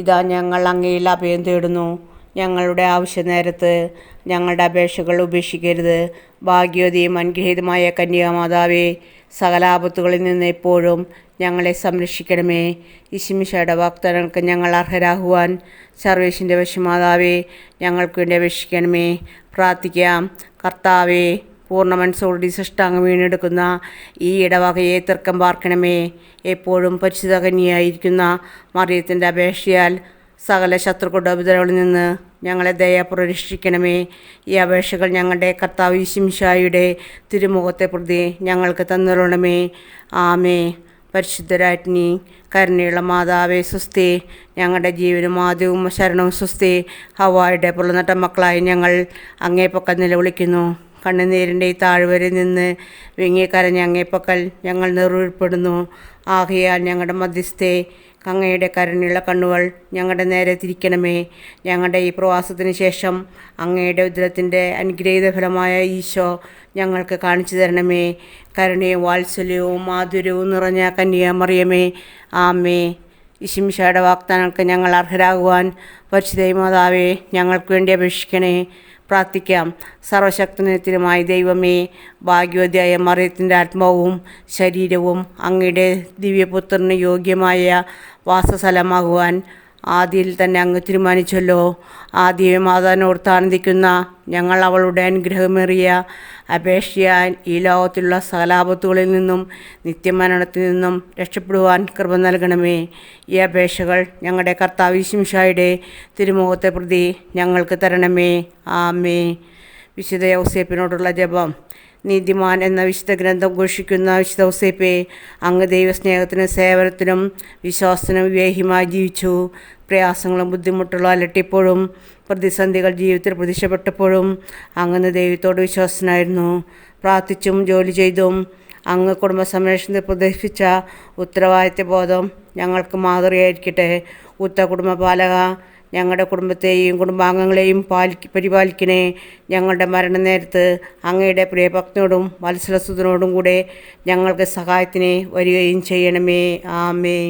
ഇതാ ഞങ്ങൾ അങ്ങയിൽ അഭയം തേടുന്നു. ഞങ്ങളുടെ ആവശ്യനേരത്ത് ഞങ്ങളുടെ അപേക്ഷകൾ ഉപേക്ഷിക്കരുത്. ഭാഗ്യവതിയും അനുഗ്രഹീതമായ കന്യാമാതാവേ, സകല ആപത്തുകളിൽ നിന്ന് എപ്പോഴും ഞങ്ങളെ സംരക്ഷിക്കണമേ. ഈശോമിശിഹായുടെ വാഗ്ദാനങ്ങൾക്ക് ഞങ്ങൾ അർഹരാകുവാൻ സർവേശ്വരൻ്റെ വശമാതാവേ, ഞങ്ങൾക്ക് വേണ്ടി അപേക്ഷിക്കണമേ. പ്രാർത്ഥിക്കാം. കർത്താവേ, പൂർണ്ണ മനസ്സോടുകൂടി സൃഷ്ടാംഗം വീണെടുക്കുന്ന ഈ ഇടവകയെ തൃക്കം പാർക്കണമേ. എപ്പോഴും പരിശുദ്ധ കന്യയായിരിക്കുന്ന മറിയത്തിൻ്റെ അപേക്ഷയാൽ സകല ശത്രുക്കളുടെ ഉപദ്രവങ്ങളിൽ നിന്ന് ഞങ്ങളെ ദയാപൂർവ്വം രക്ഷിക്കണമേ. ഈ അപേക്ഷകൾ ഞങ്ങളുടെ കർത്താവ് ഈശോമിശിഹായുടെ തിരുമുഖത്തെ പ്രതി ഞങ്ങൾക്ക് തന്നുകൊള്ളണമേ. ആമേ. പരിശുദ്ധരാജ്ഞി, കരുണയുള്ള മാതാവേ, സ്വസ്തി. ഞങ്ങളുടെ ജീവനും ആദ്യവും ശരണവും സ്വസ്തി. ഹവ്വായുടെ പുറന്നട്ട മക്കളായി ഞങ്ങൾ അങ്ങേപ്പക്കൽ നിലവിളിക്കുന്നു. കണ്ണുനീരിൻ്റെ ഈ താഴ്വരയിൽ നിന്ന് വിങ്ങിക്കരഞ്ഞ അങ്ങേപ്പക്കൽ ഞങ്ങൾ നിർവീഴ്പ്പെടുന്നു. ആകയാൽ ഞങ്ങളുടെ മധ്യസ്ഥേ, അങ്ങയുടെ കരുണയുള്ള കണ്ണുകൾ ഞങ്ങളുടെ നേരെ തിരിക്കണമേ. ഞങ്ങളുടെ ഈ പ്രവാസത്തിന് ശേഷം അങ്ങയുടെ ഉദരത്തിൻ്റെ അനുഗ്രഹീത ഫലമായ ഈശോ ഞങ്ങൾക്ക് കാണിച്ചു തരണമേ. കരുണയും വാത്സല്യവും മാധുര്യവും നിറഞ്ഞ കന്യാമറിയമേ, ആമേ. ഈശോമിശിഹായുടെ വാഗ്ദാനങ്ങൾക്ക് ഞങ്ങൾ അർഹരാകുവാൻ പരിശുദ്ധ മാതാവേ, ഞങ്ങൾക്ക് വേണ്ടി അപേക്ഷിക്കണേ. പ്രാർത്ഥിക്കാം. സർവശക്തനുമായ ദൈവമേ, ഭാഗ്യവതിയായ മറിയത്തിൻ്റെ ആത്മാവും ശരീരവും അങ്ങയുടെ ദിവ്യപുത്രന് യോഗ്യമായ വാസസ്ഥലമാകുവാൻ ആദിയിൽ തന്നെ അങ്ങ് തീരുമാനിച്ചല്ലോ. ആദ്യമേ മാതാവിനോട് ആനന്ദിക്കുന്ന ഞങ്ങൾ അവളുടെ അനുഗ്രഹമേറിയ അപേക്ഷയാൻ ഈ ലോകത്തിലുള്ള സകലാപത്തുകളിൽ നിന്നും നിത്യമരണത്തിൽ നിന്നും രക്ഷപ്പെടുവാൻ കൃപ നൽകണമേ. ഈ അപേക്ഷകൾ ഞങ്ങളുടെ കർത്താവ് ഈശോമിശിഹായുടെ തിരുമുഖത്തെ പ്രതി ഞങ്ങൾക്ക് തരണമേ. ആമേ. വിശുദ്ധ യൗസേപ്പിനോടുള്ള ജപം. നീതിമാൻ എന്ന വിശുദ്ധ ഗ്രന്ഥം ഘോഷിക്കുന്ന വിശുദ്ധ യൗസേപ്പേ, അങ്ങ് ദൈവസ്നേഹത്തിനും സേവനത്തിനും വിശ്വാസത്തിനും വിവേഹിമായി ജീവിച്ചു. പ്രയാസങ്ങളും ബുദ്ധിമുട്ടുകളും അലട്ടിയപ്പോഴും പ്രതിസന്ധികൾ ജീവിതത്തിൽ പ്രത്യക്ഷപ്പെട്ടപ്പോഴും അങ്ങ് ദൈവത്തോട് വിശ്വാസനായിരുന്നു. പ്രാർത്ഥിച്ചും ജോലി ചെയ്തും അങ്ങ് കുടുംബ സംരക്ഷണത്തിൽ പ്രദർശിപ്പിച്ച ഉത്തരവാദിത്വ ബോധം ഞങ്ങൾക്ക് മാതൃകയായിരിക്കട്ടെ. ഉത്ത കുടുംബപാലക, ഞങ്ങളുടെ കുടുംബത്തെയും കുടുംബാംഗങ്ങളെയും പരിപാലിക്കണേ. ഞങ്ങളുടെ മരണനേരത്ത് അങ്ങയുടെ പ്രിയഭക്തനോടും വത്സലസുതനോടും കൂടെ ഞങ്ങൾക്ക് സഹായത്തിന് വരികയും ചെയ്യണമേ. ആമേ.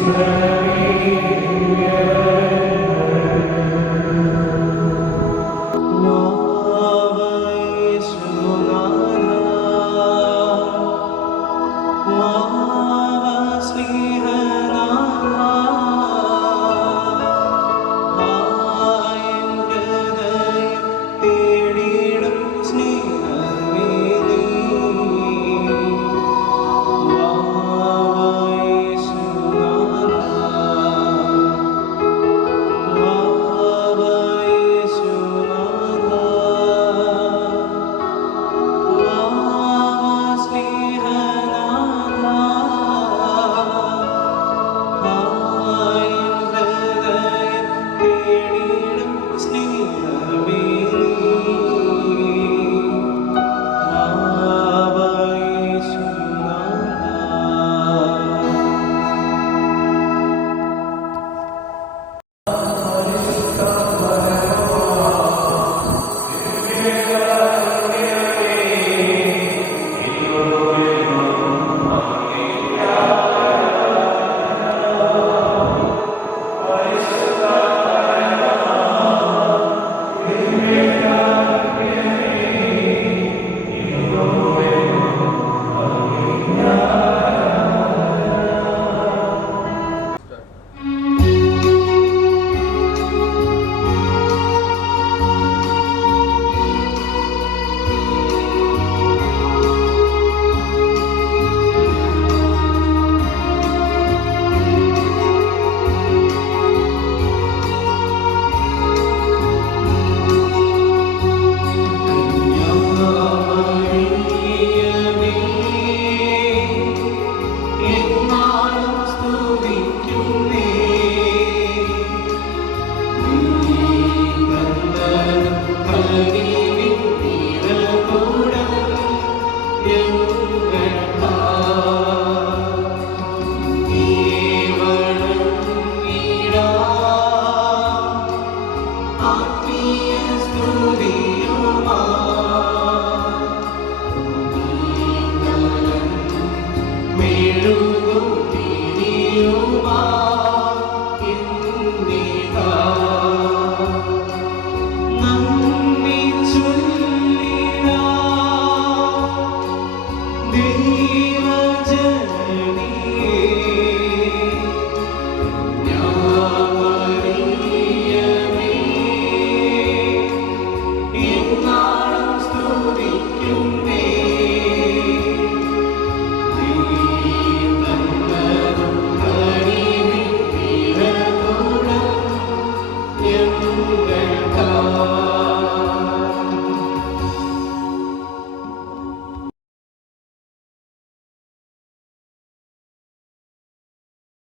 Amen. പുകഴ